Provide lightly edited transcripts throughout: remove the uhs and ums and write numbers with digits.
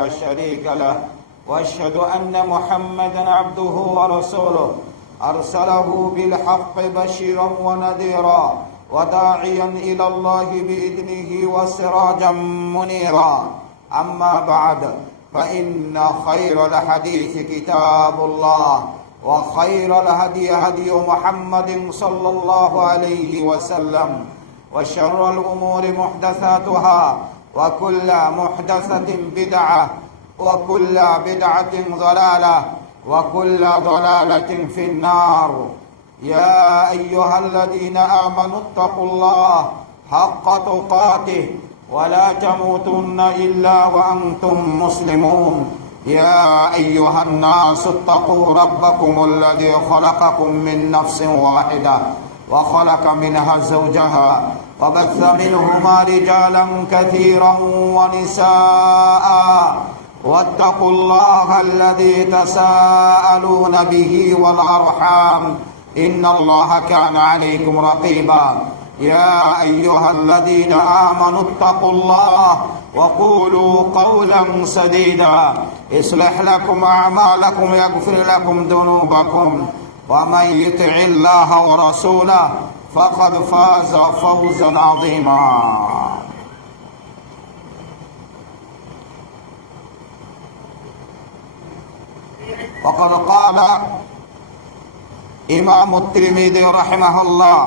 لا شريك له واشهد ان محمدا عبده ورسوله ارسله بالحق بشيرا ونذيرا وداعيا الى الله باذنه وسراجا منيرا اما بعد فان خير الحديث كتاب الله وخير الهدي هدي محمد صلى الله عليه وسلم وشر الامور محدثاتها وكل محدثة بدعة وكل بدعة ضلالة وكل ضلالة في النار. يا أيها الذين آمنوا اتقوا الله حق تقاته ولا تموتن إلا وأنتم مسلمون. يا أيها الناس اتقوا ربكم الذي خلقكم من نفس واحدة وخلق منها زوجها وبث منهما رجالا كثيرا ونساء واتقوا الله الذي تساءلون به والأرحام إن الله كان عليكم رقيبا. يا أيها الذين آمنوا اتقوا الله وقولوا قولا سديدا يصلح لكم أعمالكم ويغفر لكم ذنوبكم ومن يطع الله ورسوله فقد فاز فوزا عظيما. وقد قال إمام الترمذي رحمه الله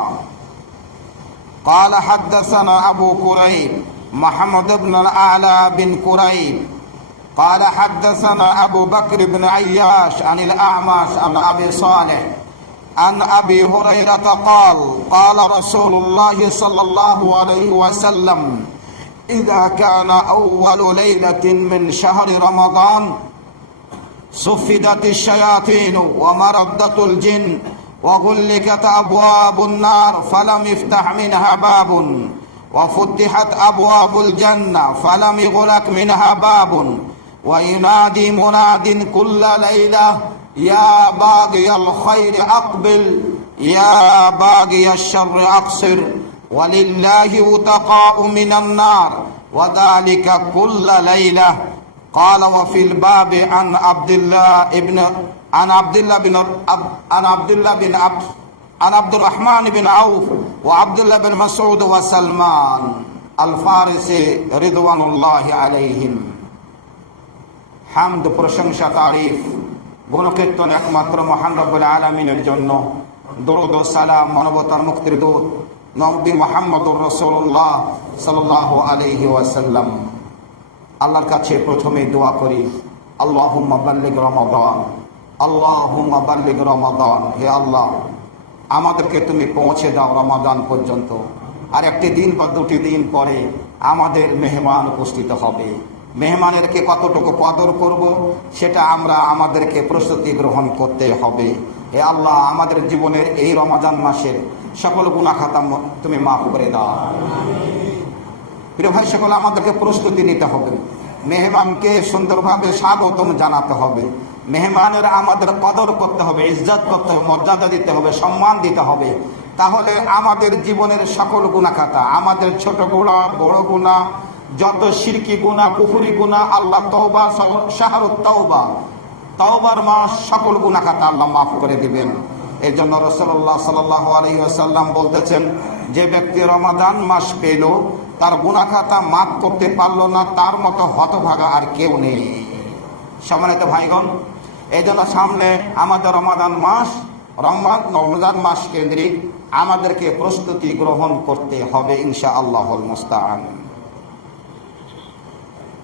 قال حدثنا أبو كريب محمد بن الأعلى بن كريب قال حدثنا أبو بكر بن عياش عن الأعمش عن أبي صالح عن أبي هريرة قال قال رسول الله صلى الله عليه وسلم إذا كان أول ليلة من شهر رمضان صفدت الشياطين ومردت الجن وغلقت أبواب النار فلم يفتح منها باب وفتحت أبواب الجنة فلم يغلق منها باب وينادي مناد كل ليلة يا باغي الخير أقبل يا باغي الشر أقصر ولله وتقاء من النار وذلك كل ليلة. قال وفي الباب عن عبد الرحمن بن عوف وعبد الله بن مسعود وسلمان الفارسي رضوان الله عليهم. হামদ, প্রশংসা, তারিফ, গুণকীর্তন একমাত্র মহান রব্বুল আলামিনের জন্য। দরুদ ও সালাম মানবতার মুক্তির দূত নবী মুহাম্মদুর রাসূলুল্লাহ সাল্লাল্লাহু আলাইহি ওয়াসাল্লাম। আল্লাহর কাছে প্রথমে দোয়া করি, আল্লাহুম্মা বাল্লিগ রমাদান, আল্লাহুম্মা বাল্লিগ রমাদান। হে আল্লাহ, আমাদেরকে তুমি পৌঁছে দাও রমাদান পর্যন্ত। আর একটি দিন বা দুটি দিন পরে আমাদের মেহমান উপস্থিত হবে। মেহমানেরকে কতটুকু কদর করব সেটা আমাদেরকে প্রস্তুতি গ্রহণ করতে হবে। হে আল্লাহ, আমাদের জীবনের এই রমাদান মাসের সকল গুনাহ খাতা তুমি মাফ করে দাও। প্রিয় ভাই সকল, আমাদেরকে প্রস্তুতি নিতে হবে। মেহমানকে সুন্দরভাবে স্বাগতম জানাতে হবে। মেহমানের আমাদের কদর করতে হবে, ইজ্জত করতে হবে, মর্যাদা দিতে হবে, সম্মান দিতে হবে। তাহলে আমাদের জীবনের সকল গুনাহ খাতা, আমাদের ছোট গুনাহ, বড় গুনাহ, যত শিরকি গুনাহ, কুফরি গুনাহ, আল্লাহ তওবা, শাহরুত তওবা, তওবার মাস, সকল গুনাহ খাতা আল্লাহ মাফ করে দিবেন। এই জন্য রাসূলুল্লাহ সাল্লাল্লাহু আলাইহি ওয়াসাল্লাম বলতেছেন, যে ব্যক্তি রমাদান মাস পেল তার গুনাহ খাতা মাফ করতে পারলো না, তার মতো হতভাগা আর কেউ নেই। সম্মানিত ভাইগণ, এই জন্য সামনে আমাদের রমাদান মাস কেন্দ্রিক আমাদেরকে প্রস্তুতি গ্রহণ করতে হবে ইনশাআল্লাহুল মুস্তাআন।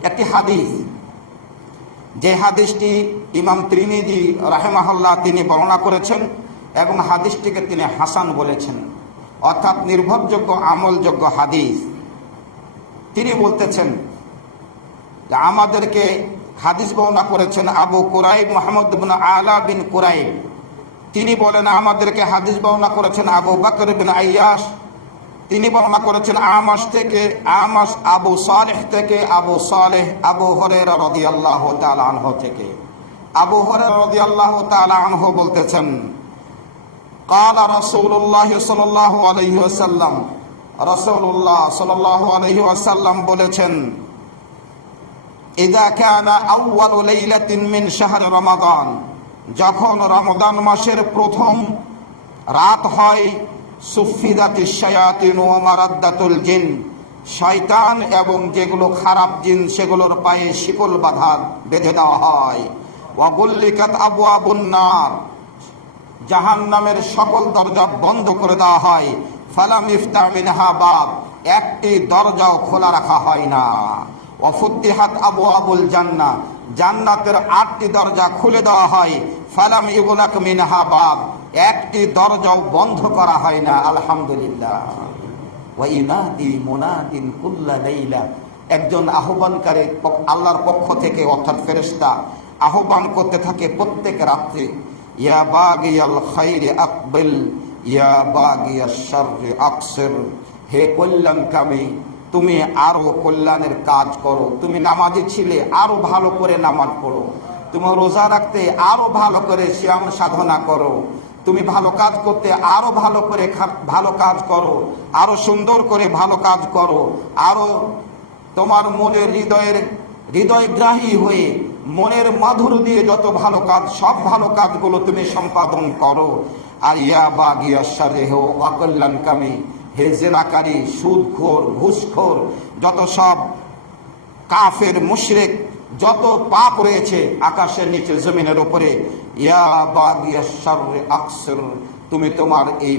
একটি হাদিস, যে হাদিসটি ইমাম তিরমিজি রাহিমাহুল্লাহ তিনি বর্ণনা করেছেন এবং হাদিসটিকে তিনি হাসান বলেছেন, অর্থাৎ নির্ভরযোগ্য, আমলযোগ্য হাদিস। তিনি বলতেছেন যে আমাদেরকে হাদিস বর্ণনা করেছেন আবু কুরাইব মুহাম্মদ বিন আলা বিন কুরাইব। তিনি বলেন আমাদেরকে হাদিস বর্ণনা করেছেন আবু বকর বিন আইয়াশ। তিনি বর্ণনা করেছেন আমাশ থেকে, আমাশ আবু সালেহ থেকে, আবু সালেহ আবু হুরায়রা রাদিয়াল্লাহু তাআলা আনহু থেকে। আবু হুরায়রা রাদিয়াল্লাহু তাআলা আনহু বলতেছেন, قال رسول الله صلى الله عليه وسلم, রাসূলুল্লাহ সাল্লাল্লাহু আলাইহি ওয়াসাল্লাম বলেছেন, ইযা কানা আউয়ালু লাইলাতিন মিন শাহরি রমাদান, যখন রমাদান মাসের প্রথম রাত হয়, সুফিদাতিশ শায়াতিন ওয়া মারাদ্দাতুল জিন, শয়তান এবং যেগুলো খারাপ জিন সেগুলোর পায়ে শিকল বাঁধা বেঁধে দেওয়া হয়। ওয়া গুল্লিকাত আবওয়াবুন নার, জাহান্নামের সকল দরজা বন্ধ করে দেওয়া হয়। ফালাম ইফতাহ মিনহা বাব, একটি দরজাও খোলা রাখা হয় না। ওয়া ফুতিহাত আবওয়াবুল জান্নাহ, জান্নাতের 8টি দরজা খুলে দেওয়া হয়। ফালাম ইগলাক মিনহা বাব, একটি দরজাও বন্ধ করা হয় না। আলহামদুলিল্লাহ। ওয়া ইনাদি মুনাদিন কুল্লা লাইলা, একজন আহ্বানকারী আল্লাহর পক্ষ থেকে অর্থাৎ ফেরেশতা আহ্বান করতে থাকে প্রত্যেক রাত্রে, ইয়া বাগিয়াল খাইরি আকবিল ইয়া বাগিয়াশ শাররি আকসির, হে কল্যাণকামী তুমি আরো কল্যাণের কাজ করো। তুমি নামাজি ছিলে, আরো ভালো করে নামাজ পড়ো। তুমি রোজা রাখতে, আরো ভালো করে সিয়াম সাধনা করো। তুমি ভালো কাজ করতে, আরো ভালো করে ভালো কাজ করো, আরো সুন্দর করে ভালো কাজ করো, আরো তোমার মনের হৃদয়গ্রাহী হয়ে মনের মাধুর দিয়ে যত ভালো কাজ, সব ভালো কাজগুলো তুমি সম্পাদন করো। আর ইয়া বাগিয়া শাররিহ, অকল্যাণকামী হে জেনাকারী, সুদখোর, ঘুষখোর, যত সব কাফের মুশরিক যত পাপ রয়েছে আকাশের নিচে জমিনের উপরে, ইয়া বাগিয়া শাররি আকসির, তুমি তোমার এই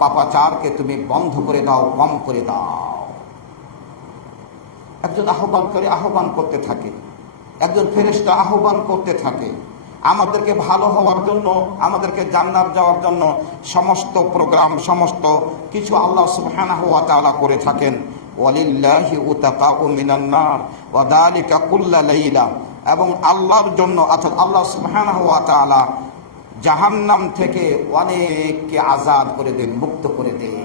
পাপাচারকে তুমি বন্ধ করে দাও, কম করে দাও। একজন আহ্বানকারী আহ্বান করতে থাকে, একজন ফেরেশতা আহ্বান করতে থাকে আমাদেরকে ভালো হওয়ার জন্য, আমাদেরকে জান্নাত যাওয়ার জন্য সমস্ত প্রোগ্রাম, সমস্ত কিছু আল্লাহ সুবহানাহু ওয়া তাআলা করে থাকেন। ওয়ালিল্লাহি উতাকাউ মিনান নার ওয়া যালিকা কুল্লা লাইলা, এবং আল্লাহর জন্য অর্থাৎ আল্লাহ সুবহানাহু ওয়া তাআলা জাহান্নাম থেকে অনেককে আজাদ করে দেন, মুক্ত করে দেন।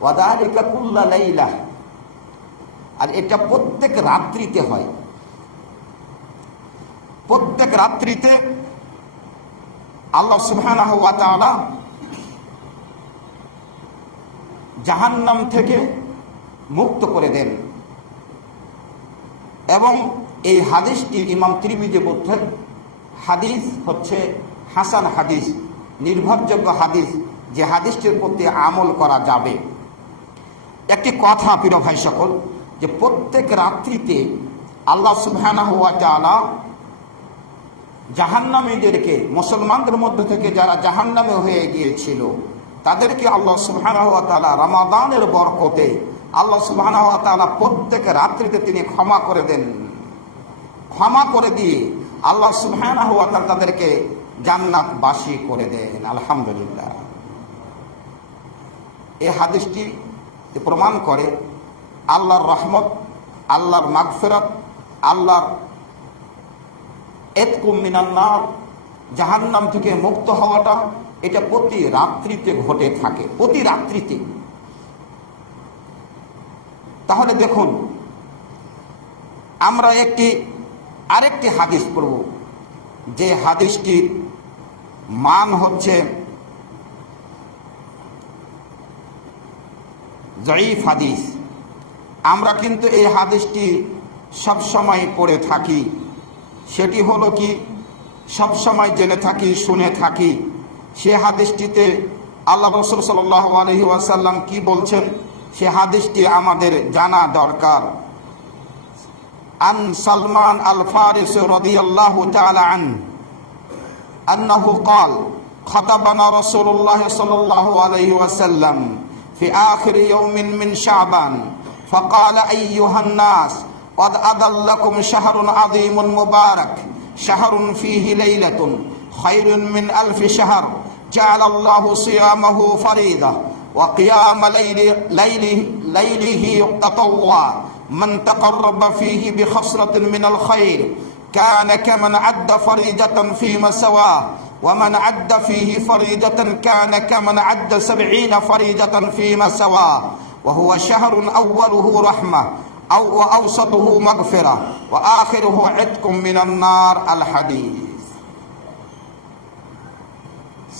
ওয়া যালিকা কুল্লা লাইলা, আর এটা প্রত্যেক রাত্রিতে হয়। প্রত্যেক রাত্রিতে আল্লাহ সুবহানাহু ওয়া তাআলা জাহান্নাম থেকে মুক্ত করে দেন। এবং এই হাদিসটি ইমাম তিরমিজি বলছেন হাদিস হচ্ছে হাসান হাদিস, নির্ভরযোগ্য হাদিস, যে হাদিসটির প্রতি আমল করা যাবে। একটি কথা প্রিয় ভাই সকল, যে প্রত্যেক রাত্রিতে আল্লাহ সুবহানাহু ওয়া তাআলা জাহান্নামীদেরকে, মুসলমানদের মধ্যে থেকে যারা জাহান্নামে হয়ে গিয়েছিল তাদেরকে আল্লাহ সুবহানাহু ওয়া তাআলা রমাদানের বরকতে আল্লাহ সুবহানাহু ওয়া তাআলা প্রত্যেক রাত্রিতে তিনি ক্ষমা করে দেন। ক্ষমা করে দিয়ে আল্লাহ সুবহানাহু ওয়া তাআলা তাদেরকে জান্নাতবাসী করে দেন। আলহামদুলিল্লাহ। এই হাদিসটি প্রমাণ করে আল্লাহর রহমত, আল্লাহর মাগফিরাত, আল্লাহর ইতকুম মিনান নার, জাহান্নাম থেকে মুক্ত হওয়াটা এটা প্রতি রাত্রিতে ঘটে থাকে, প্রতি রাত্রিতে। তাহলে দেখুন, আমরা আরেকটি হাদিস পড়ব, যে হাদিসটির মান হচ্ছে জয়ীফ হাদিস। আমরা কিন্তু এই হাদিসটি সবসময় পড়ে থাকি। সেটি হলো কি, সবসময় জেনে থাকি, শুনে থাকি। সে হাদিসটিতে আল্লাহ রাসূল সাল্লাল্লাহু আলাইহি ওয়াসাল্লাম কি বলছেন, সে হাদিসটি আমাদের জানা দরকার। আন সালমান আল ফারিসি রাদিয়াল্লাহু তাআলা আনহু قال خطبنا رسول الله صلى الله عليه وسلم في آخر يوم من شعبان فقال أيها الناس قد أضلكم شهر عظيم مبارك شهر فيه ليلة خير من 1000 شهر جعل الله صيامه فريضة وقيام ليله تطوعا من تقرب فيه بخصلة من الخير كان كمن عد فريضة فيما سواه ومن عد فيه فريضة كان كمن عد 70 فريضة فيما سواه وهو شهر أوله رحمة أو وأوسطه مغفرة وآخره عتق من النار الحديث।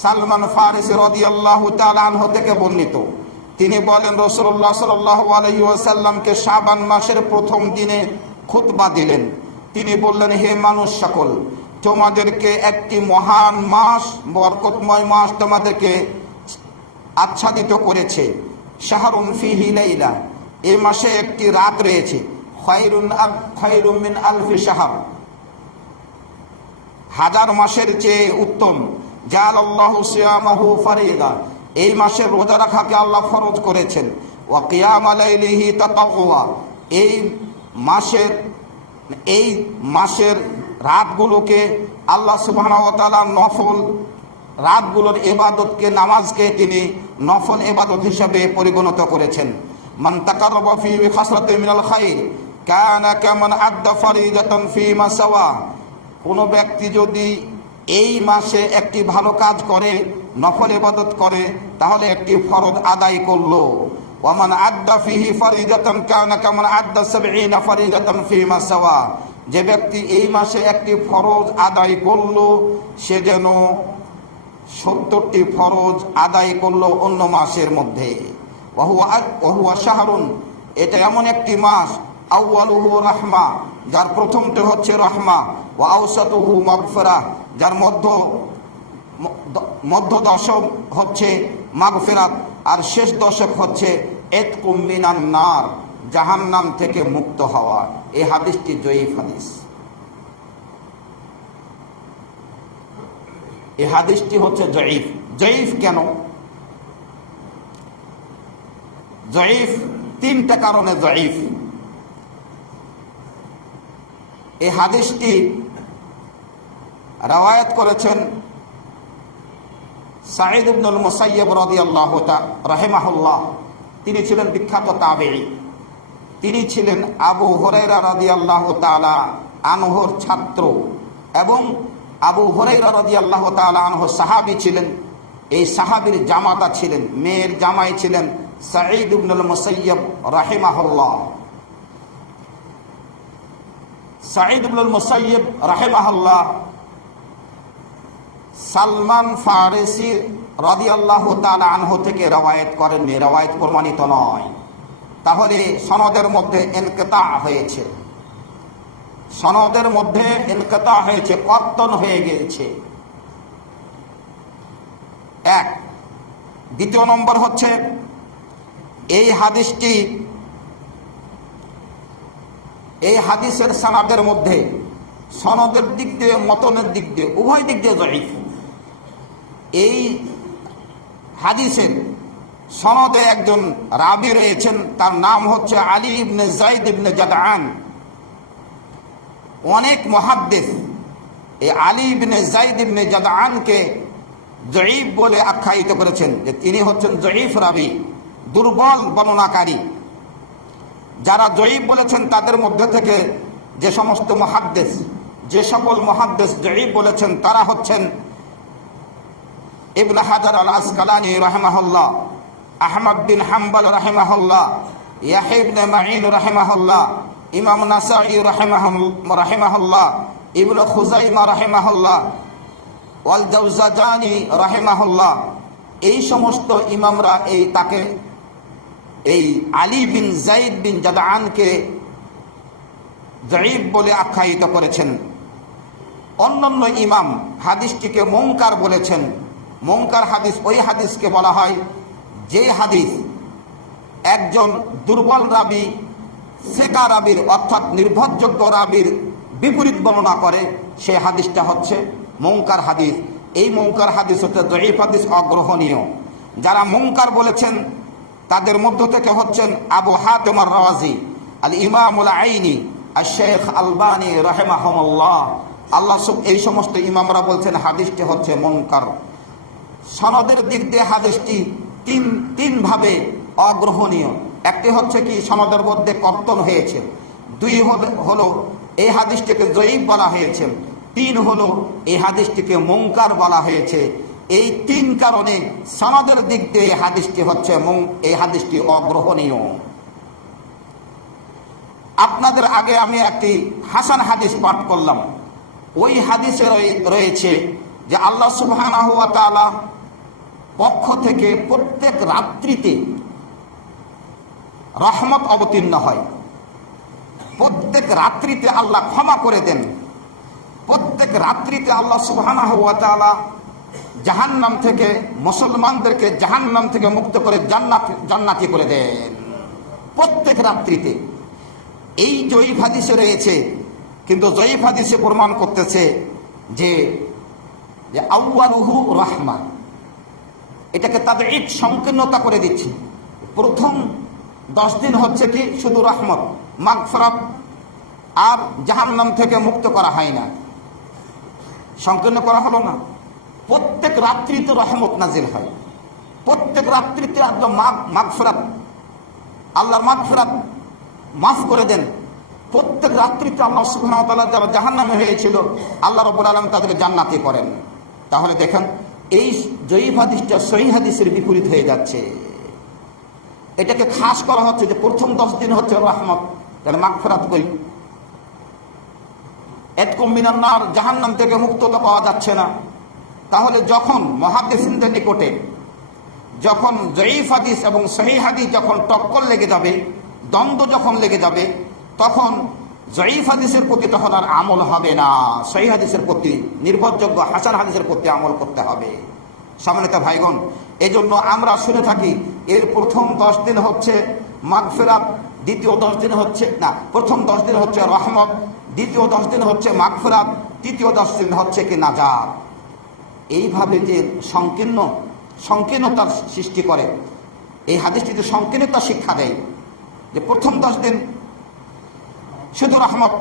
সালমান ফারিসি রাদিয়াল্লাহু তাআলা আনহু থেকে বর্ণিত, তিনি বলেন রাসূলুল্লাহ সাল্লাল্লাহু আলাইহি ওয়াসাল্লামকে শাবান মাসের প্রথম দিনে খুতবা দিলেন। তিনি বললেন, হে মানুষ সকল, তোমাদেরকে একটি মহান মাস, বরকতময় মাস তোমাদেরকে আচ্ছাদিত করেছে। শাহরুন ফিহি লাইলা, এই মাসে একটি রাত রয়েছে। খায়রুম মিন আলফি শাহর, হাজার মাসের চেয়ে উত্তম। জাআলাল্লাহু সিয়ামাহু ফারিদা, এই মাসে রোজা রাখাকে আল্লাহ ফরজ করেছেন। ওয়া কিয়ামা লাইলিহি তাতাওয়া, এই মাসের রাতগুলোকে আল্লাহ সুবহানাহু ওয়া তাআলা নফল রাতগুলোর ইবাদতকে, নামাজকে তিনি নফল ইবাদত হিসেবে পরিগণিত করেছেন। মান তাকাররাবা ফি খাসরাতিন মিনাল খায়র কানা কামান আদ্দা ফারিদাতান ফিমা সাওয়া, কোন ব্যক্তি যদি এই মাসে একটি ভালো কাজ করে, নফল ইবাদত করে, তাহলে একটি ফরজ আদায় করলো। ওয়ামান আদ্দা ফিহি ফারিদাতান কানা কামান আদ্দা 70 ফারিদাতান ফিমা সাওয়া, যে ব্যক্তি এই মাসে একটি ফরজ আদায় করলো, সে যেন 70টি ফরজ আদায় করলো অন্য মাসের মধ্যে। ওয়াহুয়া শাহরুন, এটা এমন একটি মাস, আউয়ালুহু রাহমা, যার প্রথমটা হচ্ছে রহমা, ওয়া আওসাতুহু মাগফিরাহ, যার মধ্য দশক হচ্ছে মাগফিরাত, আর শেষ দশক হচ্ছে ইতকুম মিনান নার, জাহান্নাম থেকে মুক্ত হওয়া। এই হাদিসটি জয়ীফ হাদিস। এই হাদিসটি হচ্ছে জয়ীফ। জয়ীফ কেন? জয়ীফ তিনটা কারণে জয়ীফ। এই হাদিসটি রওয়ায়াত করেছেন সাঈদ ইবনুল মুসাইয়্যিব রাদিয়াল্লাহু তাআলা রাহিমাহুল্লাহ। তিনি ছিলেন বিখ্যাত তাবেঈ। তিনি ছিলেন আবু হুরায়রা রাদিয়াল্লাহু তাআলা আনহুর ছাত্র, এবং আবু হুরায়রা রাদিয়াল্লাহু তাআলা আনহু সাহাবী ছিলেন। এই সাহাবীর জামাতা ছিলেন, মেয়ের জামাই ছিলেন সাঈদ ইবনুল মুসাইয়্যিব রাহিমাহুল্লাহ। সাঈদ ইবনুল মুসাইয়্যিব রাহিমাহুল্লাহ সালমান ফারিসি রাদিয়াল্লাহু তাআলা আনহু থেকে রওয়ায়াত করেন, রওয়ায়াত প্রমাণিত নয়। তাহলে সনদের মধ্যে ইনকিতা হয়েছে, সনদের মধ্যে ইনকিতা হয়েছে, পতন হয়ে গিয়েছে। এক। দ্বিতীয় নম্বর হচ্ছে, এই হাদিসের সনদের মধ্যে, সনদের দিক দিয়ে, মতনের দিক দিয়ে, উভয় দিক দিয়ে জয়ীফ। এই হাদিসের সনদে একজন রাবি রয়েছেন, তার নাম হচ্ছে আলী ইবনে যায়েদ ইবনে জাদআন। অনেক মুহাদ্দিস এই আলী ইবনে যায়েদ ইবনে জাদআনকে জয়ীফ বলে আখ্যায়িত করেছেন, যে তিনি হচ্ছেন জয়ীফ রাবি, দুর্বল বর্ণনাকারী। যারা জয়ীফ বলেছেন তাদের মধ্যে থেকে যে সকল মুহাদ্দিস জয়ীফ বলেছেন, তারা হচ্ছেন ইবনে হাজার আল আসকালানী রাহিমাহুল্লাহ, আহমদ বিন হাম্বল রাহিমাহুল্লাহ, ইয়াহইয়া ইবনে মাঈন রাহিমাহুল্লাহ, ইমাম নাসাঈ রাহিমাহুল্লাহ, ইবনে খুযাইমা রাহিমাহুল্লাহ, ওয়াল জাওজাজানি রাহিমাহুল্লাহ। এই সমস্ত ইমামরা এই আলী বিন যায়েদ বিন জাদআনকে জয়ীফ বলে আখ্যায়িত করেছেন। অন্যান্য ইমাম হাদিসটিকে মুনকার বলেছেন। মুনকার হাদিস ওই হাদিসকে বলা হয় যে হাদিস একজন দুর্বল রাবি সেকা রাবির, অর্থাৎ নির্ভরযোগ্য রাবির বিপরীত বর্ণনা করে, সেই হাদিসটা হচ্ছে মুনকার হাদিস। এই মুনকার হাদিস হচ্ছে জয়ীফ হাদিস, অগ্রহণীয়। যারা মুনকার বলেছেন তাদের মধ্য থেকে হচ্ছেন আবু হাতিম আর-রাজি, আল ইমামুল আইনি, আর শেখ আলবানী রাহিমাহুল্লাহ। এই সমস্ত ইমামরা বলছেন হাদিসটি হচ্ছে মুনকার। সনদের দিক দিয়ে হাদিসটি তিন ভাবে অগ্রহণীয়। একটি হচ্ছে কি, সনদের মধ্যে কর্তন হয়েছে। দুই হলো এই হাদিসটিকে জয়ীফ বলা হয়েছে। তিন হলো এই হাদিসটিকে মুনকার বলা হয়েছে। এই তিন কারণে সনদের দিক দিয়ে এই হাদিসটি অগ্রহণীয়। আপনাদের আগে আমি একটি হাসান হাদিস পাঠ করলাম। ওই হাদিসে রয়েছে যে আল্লাহ সুবহানাহু ওয়া তাআলা পক্ষ থেকে প্রত্যেক রাত্রিতে রহমত অবতীর্ণ হয়। প্রত্যেক রাত্রিতে আল্লাহ ক্ষমা করে দেন। প্রত্যেক রাত্রিতে আল্লাহ সুবহানাহু ওয়া তাআলা জাহান্নাম থেকে মুসলমানদেরকে জাহান্নাম থেকে মুক্ত করে জান্নাতি করে দেন প্রত্যেক রাত্রিতে। এই জয়ীফ হাদিসে রয়েছে, কিন্তু জয়ীফ হাদিসে প্রমাণ করতেছে যে আউয়ালুহু রাহমা, এটাকে তাদের ঈদ সংকীর্ণতা করে দিচ্ছে। প্রথম 10 দিন হচ্ছে কি শুধু রহমত মাগফিরাত, আর জাহান্নাম থেকে মুক্ত করা হয় না, সংকীর্ণ করা হলো না। প্রত্যেক রাত্রিতে রহমত নাজিল হয়, প্রত্যেক রাত্রিতে একদম মাগফিরাত, আল্লাহর মাগফিরাত মাফ করে দেন। প্রত্যেক রাত্রিতে আল্লাহ সুবহানাহু ওয়া তাআলা যারা জাহান্নামে হয়েছিল আল্লাহ রাব্বুল আলামিন তাদেরকে জান্নাতি করেন। তাহলে দেখেন এই জয়ীফ হাদিসটা সহিহ হাদিসের বিপরীত হয়ে যাচ্ছে। এটাকে খাস করা হচ্ছে যে প্রথম 10 দিন হচ্ছে রহমত, তাহলে মাগফিরাত করি। এতকুম মিনান নার, জাহান্নাম থেকে মুক্ততা পাওয়া যাচ্ছে না। তাহলে যখন মুহাদ্দিসিনদের নিকটে যখন জয়ীফ হাদিস এবং সহিহ হাদিস যখন টক্কর লেগে যাবে, দ্বন্দ্ব যখন লেগে যাবে, তখন জয়ীফ হাদিসের প্রতি তখন আর আমল হবে না, সহিহ হাদিসের প্রতি, নির্ভরযোগ্য হাসান হাদিসের প্রতি আমল করতে হবে। সম্মানিত ভাইগণ, এজন্য আমরা শুনে থাকি এর প্রথম 10 দিন হচ্ছে মাগফিরাত, দ্বিতীয় 10 দিন হচ্ছে না, প্রথম 10 দিন হচ্ছে রহমত, দ্বিতীয় 10 দিন হচ্ছে মাগফিরাত, তৃতীয় 10 দিন হচ্ছে কি নাজাত। এইভাবে যে সংকীর্ণতার সৃষ্টি করে, এই হাদিসটিতে সংকীর্ণতা শিক্ষা দেয় যে প্রথম 10 দিন শুধু রহমত,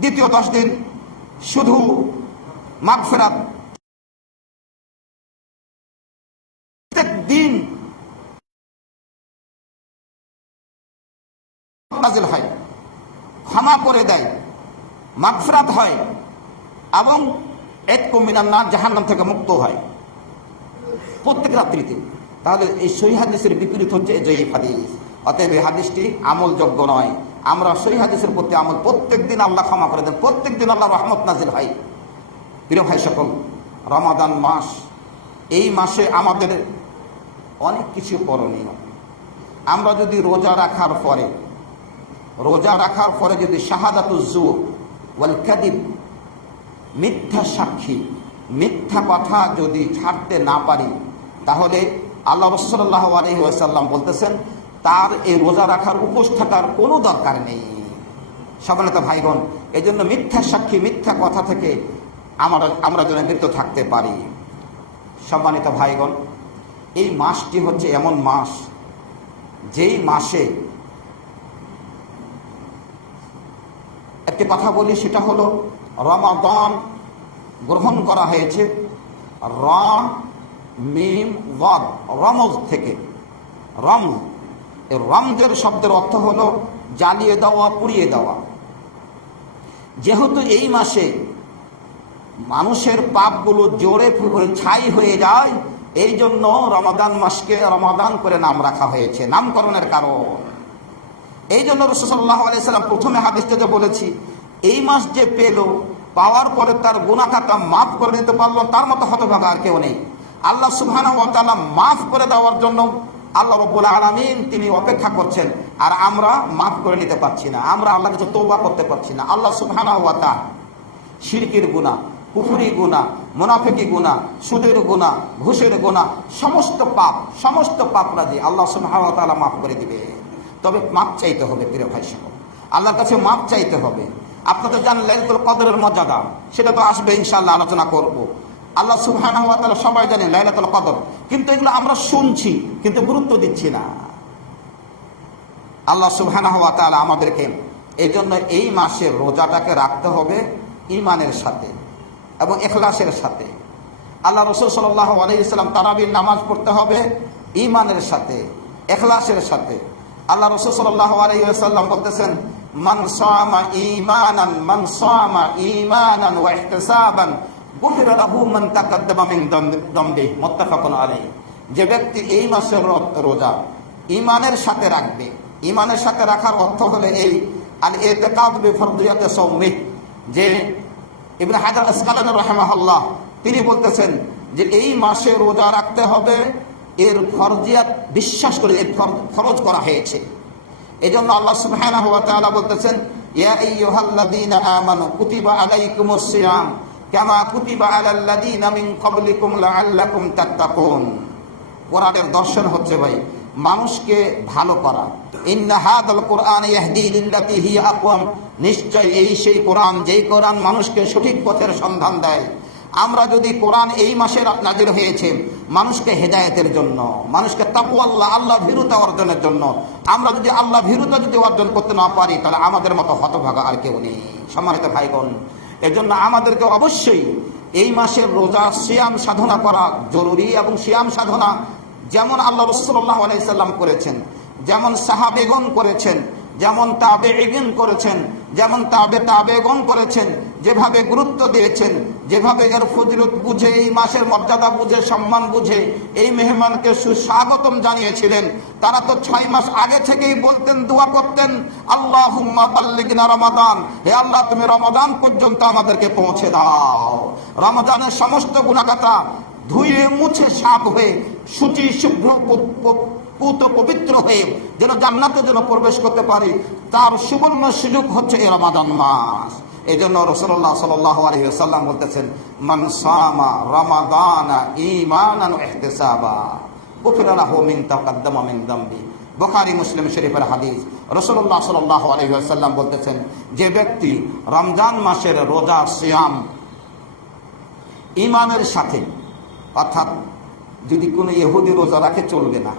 দ্বিতীয় 10 দিন শুধু মাগফিরাত, প্রত্যেক দিন নাজিল হয়, ক্ষমা করে দেয়, মাগফিরাত হয় এবং এতকুম মিনান নার, জাহান্নাম থেকে মুক্ত হয় প্রত্যেক রাত্রিতে। তাহলে এই সহিহ হাদিসের বিপরীত হচ্ছে এই জয়ীফ হাদিস। অতএব এই হাদিসটি আমলযোগ্য নয়। আমরা সহিহ হাদিসের প্রতি আমল, প্রত্যেক দিন আল্লাহ ক্ষমা করে দেন, প্রত্যেক দিন আল্লাহ রহমত নাজিল হয়। প্রিয় ভাই সকল, রমাদান মাস, এই মাসে আমাদের অনেক কিছু করণীয়। আমরা যদি রোজা রাখার পরে যদি শাহাদাতুজ জুর ওয়াল কাযিব, মিথ্যা সাক্ষী, মিথ্যা কথা যদি ছাড়তে না পারি, তাহলে আল্লাহ রাসূল সাল্লাল্লাহু আলাইহি ওয়াসাল্লাম বলতেছেন তার এই রোজা রাখার উপোস থাকার কোনো দরকার নেই। সম্মানিত ভাইগণ, এই জন্য মিথ্যা সাক্ষী, মিথ্যা কথা থেকে আমরা যেন বিরত থাকতে পারি। সম্মানিত ভাইগণ, এই মাসটি হচ্ছে এমন মাস, যেই মাসে একটি কথা বলি, সেটা হলো রমাদান গ্রহণ করা হয়েছে র মিম ওয়াদ, রমজ থেকে। রমজের শব্দের অর্থ হলো জ্বালিয়ে দেওয়া, পুড়িয়ে দেওয়া। যেহেতু এই মাসে মানুষের পাপগুলো জোরে ছাই হয়ে যায়, এই জন্য রমাদান মাসকে রমাদান করে নাম রাখা হয়েছে, নামকরণের কারণ। এই জন্য রাসূল সাল্লাল্লাহু আলাইহি সাল্লাম প্রথমে হাদিসটাতে বলেছি, এই মাস যে পেল, পাওয়ার পরে তার গুনাহ খাতা মাফ করে দিতে পারলো, তার মতো হতভাগা আর কেউ নেই। আল্লাহ সুবহানাহু ওয়া তাআলা মাফ করে দেওয়ার জন্য আল্লাহ রাব্বুল আলামিন তিনি অপেক্ষা করছেন, আর আমরা মাফ করে নিতে পারছি না, আমরা আল্লাহর কাছে তওবা করতে পারছি না। আল্লাহ সুবহানাহু ওয়া তাআলা শিরকের গুনাহ, কুফরি গুনাহ, মুনাফিকি গুনাহ, সুদের গুনাহ, ঘুষের গুনাহ, সমস্ত পাপ রাজি আল্লাহ সুবহানাহু ওয়া তাআলা মাফ করে দিবে। তবে মাপ চাইতে হবে। প্রিয় ভাই সকল, আল্লাহর কাছে মাপ চাইতে হবে। আপনাদের জানেন লাইলাতুল কদরের মর্যাদা, সেটা তো আসবে ইনশাআল্লাহ, আলোচনা করব। আল্লাহ সুবহানাহু ওয়া তাআলা সবাই জানেন লাইলাতুল কদর, কিন্তু এগুলো আমরা শুনছি কিন্তু গুরুত্ব দিচ্ছি না। আল্লাহ সুবহানাহু ওয়া তাআলা আমাদেরকে এই জন্য এই মাসের রোজাটাকে রাখতে হবে ঈমানের সাথে এবং ইখলাসের সাথে। আল্লাহ রাসূল সাল্লাল্লাহু আলাইহি ওয়াসাল্লাম তারাবির নামাজ পড়তে হবে ঈমানের সাথে, ইখলাসের সাথে। আল্লাহ রাসূল সাল্লাল্লাহু আলাইহি ওয়াসাল্লাম বলতেছেন, মান সামা ঈমানান ওয়া ইহতিসাবান গুফিরা লাহু মান তাকাদ্দামা মিন যামবিহি, মুত্তাফাকুন আলাইহি। যে ব্যক্তি এই মাসের রোজা ঈমানের সাথে রাখবে, ঈমানের সাথে রাখার অর্থ হলো এই আল ইতিকাদ বিফরদিয়াতি সাওমি, যে ইবনে হাজার আসকালানী রাহিমাহুল্লাহ তিনি বলতেছেন যে এই মাসে রোজা রাখতে হবে, এর ফরজিয়াত বিশ্বাস করে, এর ফরজ করা হয়েছে। এই জন্য আল্লাহ সুবহানাহু ওয়া তাআলা বলতেছেন, ইয়া আইয়ুহাল্লাযীনা আমানু কুতিবা আলাইকুমুস সিয়াম কামা কুতিবা আলাল্লাযীনা মিন ক্বাবলিকুম লাআল্লাকুম তাত্তাকুন। কোরআনের দর্শন হচ্ছে ভাই মানুষকে ভালো করা। ইন্না হাদাল কুরআন ইয়াহদি লিল্লাতী হিয়া আকওয়াম, নিশ্চয় এই সেই কোরআন যেই কোরআন মানুষকে সঠিক পথের সন্ধান দেয়। আমরা যদি কোরআন এই মাসে নাযিল হয়েছে মানুষকে হেদায়েতের জন্য, মানুষকে তাকওয়াল্লাহ আল্লাহ ভীরুতা অর্জনের জন্য, আমরা যদি আল্লাহ ভীরুতা যদি অর্জন করতে না পারি তাহলে আমাদের মতো হতভাগা আর কেউ নেই। সম্মানিত ভাইগণ, এজন্য আমাদেরকে অবশ্যই এই মাসের রোজা সিয়াম সাধনা করা জরুরি। এবং সিয়াম সাধনা যেমন আল্লাহ রাসূল সাল্লাল্লাহু আলাইহি সাল্লাম করেছেন, যেমন সাহাবেগণ করেছেন, যেমন তাবেঈন করেছেন, যেমন তাবেগণ করেছেন, যেভাবে গুরুত্ব দিয়েছেন, যেভাবে এর ফজিলত বুঝে, এই মাসের মর্যাদা বুঝে, সম্মান বুঝে এই মেহমানকে সুস্বাগতম জানিয়েছিলেন। তারা তো 6 মাস আগে থেকেই বলতেন, দোয়া করতেন, আল্লাহুম্মা বাল্লিগনা রমাদান, হে আল্লাহ তুমি রমাদান পর্যন্ত আমাদেরকে পৌঁছে দাও। রমজানের সমস্ত গুনাহগাতা ধুয়ে মুছে সাফ হয়ে শুচি শুভ্র পুত পবিত্র হয়ে যেন জান্নাতে যেন প্রবেশ করতে পারি, তার সুবর্ণ সুযোগ হচ্ছে এই রমাদান মাস। এই জন্য রাসূলুল্লাহ সাল্লাল্লাহু আলাইহি ওয়াসাল্লাম বলতেছেন, মান সামা রমাদানা ঈমানান ওয়া ইহতিসাবা গুফিরা লাহু মিন তাকাদ্দামা মিন যামবি। বুখারী মুসলিম শরীফের হাদিস। রাসূলুল্লাহ সাল্লাল্লাহু আলাইহি ওয়াসাল্লাম বলতেছেন, যে ব্যক্তি রমজান মাসের রোজা সিয়াম ঈমানের সাথে, অর্থাৎ যদি কোনো ইহুদি রোজা রাখে চলবে না,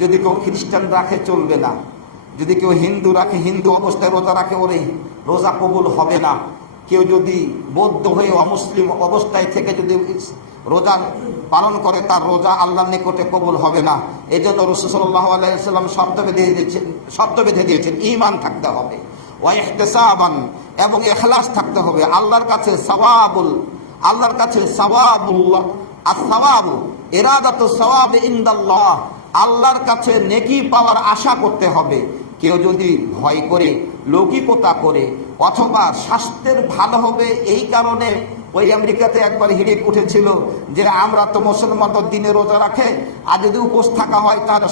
যদি কেউ খ্রিস্টান রাখে চলবে না, যদি কেউ হিন্দু রাখে, হিন্দু অবস্থায় রোজা রাখে, ওরে রোজা কবুল হবে না। কেউ যদি বৌদ্ধ হয়ে অমুসলিম অবস্থায় থেকে যদি রোজা পালন করে তার রোজা আল্লাহর নিকটে কবুল হবে না। এই জন্য রাসূল সাল্লাল্লাহু আলাইহি ওয়াসাল্লাম শর্ত বেঁধে দিয়েছেন, ঈমান থাকতে হবে, ওয়া ইহতিসাবান, এবং ইখলাস থাকতে হবে। আল্লাহর কাছে সওয়াবুল, আল্লাহর কাছে সওয়াবুল্লাহ, as-সাওয়াবু ইরাদাতু সওয়াবি ইনদাল্লাহ, আল্লাহর কাছে নেকি পাওয়ার আশা করতে হবে। কেউ যদি ভয় করে, লৌকিকতা করে, অথবা স্বাস্থ্যের ভালো হবে এই কারণে, ওই আমেরিকাতে একবার হিড়িক উঠেছিল যে আমরা তো মুসলমানদের দিনে রোজা রাখে, আর যদি উপোস থাকা হয় তার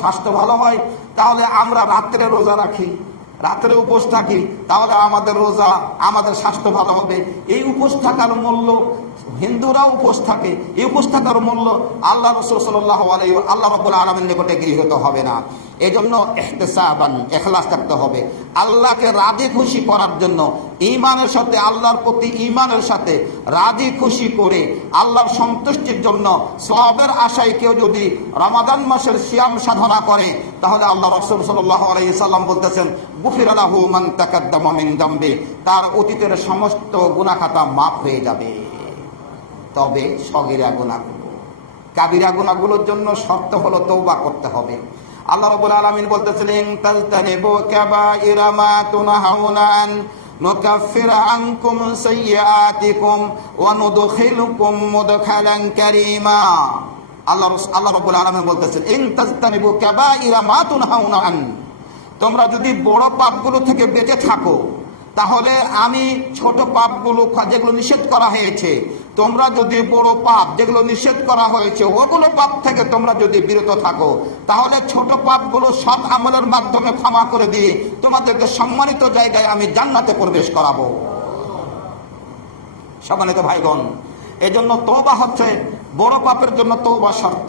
স্বাস্থ্য ভালো হয়, তাহলে আমরা রাত্রে রোজা রাখি, রাত্রে উপোস থাকি, তাহলে আমাদের রোজা, আমাদের স্বাস্থ্য ভালো হবে। এই উপোস থাকার মূল্য, হিন্দুরা উপোস থাকে, এই উপোস থাকার মূল্য আল্লাহ রাসূল সাল্লাল্লাহু আলাইহি আল্লাহ রাব্বুল আলামিনের নিকটে গৃহীত হবে না। এই জন্য ইহতিসাবান, ইখলাস থাকতে হবে আল্লাহকে রাজি খুশি করার জন্য। ঈমানের সাথে, আল্লাহর প্রতি ঈমানের সাথে রাজি খুশি করে আল্লাহর সন্তুষ্টির জন্য সওয়াবের আশায় কেউ যদি রমাদান মাসের সিয়াম সাধনা করে, তাহলে আল্লাহ রাসূল সাল্লাল্লাহু আলাইহি সাল্লাম বলতেছেন, গুফিরা লাহু মান তাকাদ্দামা মিন যামবি, তার অতীতের সমস্ত গুনাহ খাতা মাফ হয়ে যাবে। তবে সগীরা গুনাহগুলো, কাবিরা গুনাহগুলোর জন্য শর্ত হলো তওবা করতে হবে। আল্লাহ রাব্বুল আলামিন বলতেছেন, ইন তাজতানিবু কাবাইরা মা তুনহাউনা আন নুকাফির আনকুম সাইয়্যাতিকুম ওয়া নুদখিলুকুম মুদখালান কারীমা। আল্লাহ রাব্বুল আলামিন বলতেছেন, ইন তাজতানিবু কাবাইরা মা তুনহাউনা আন, তোমরা যদি বড় পাপগুলো থেকে বেঁচে থাকো, তাহলে আমি ছোট পাপগুলো যেগুলো নিষেধ করা হয়েছে, তোমরা যদি বড় পাপ যেগুলো নিষেধ করা হয়েছে ওগুলো পাপ থেকে তোমরা যদি বিরত থাকো, তাহলে ছোট পাপগুলো সৎ আমলের মাধ্যমে ক্ষমা করে দিয়ে তোমাদেরকে সম্মানিত জায়গায় আমি জান্নাতে প্রবেশ করাবো। সম্মানিত ভাইগণ, এই জন্য তওবা হচ্ছে বড় পাপের জন্য তওবা শর্ত,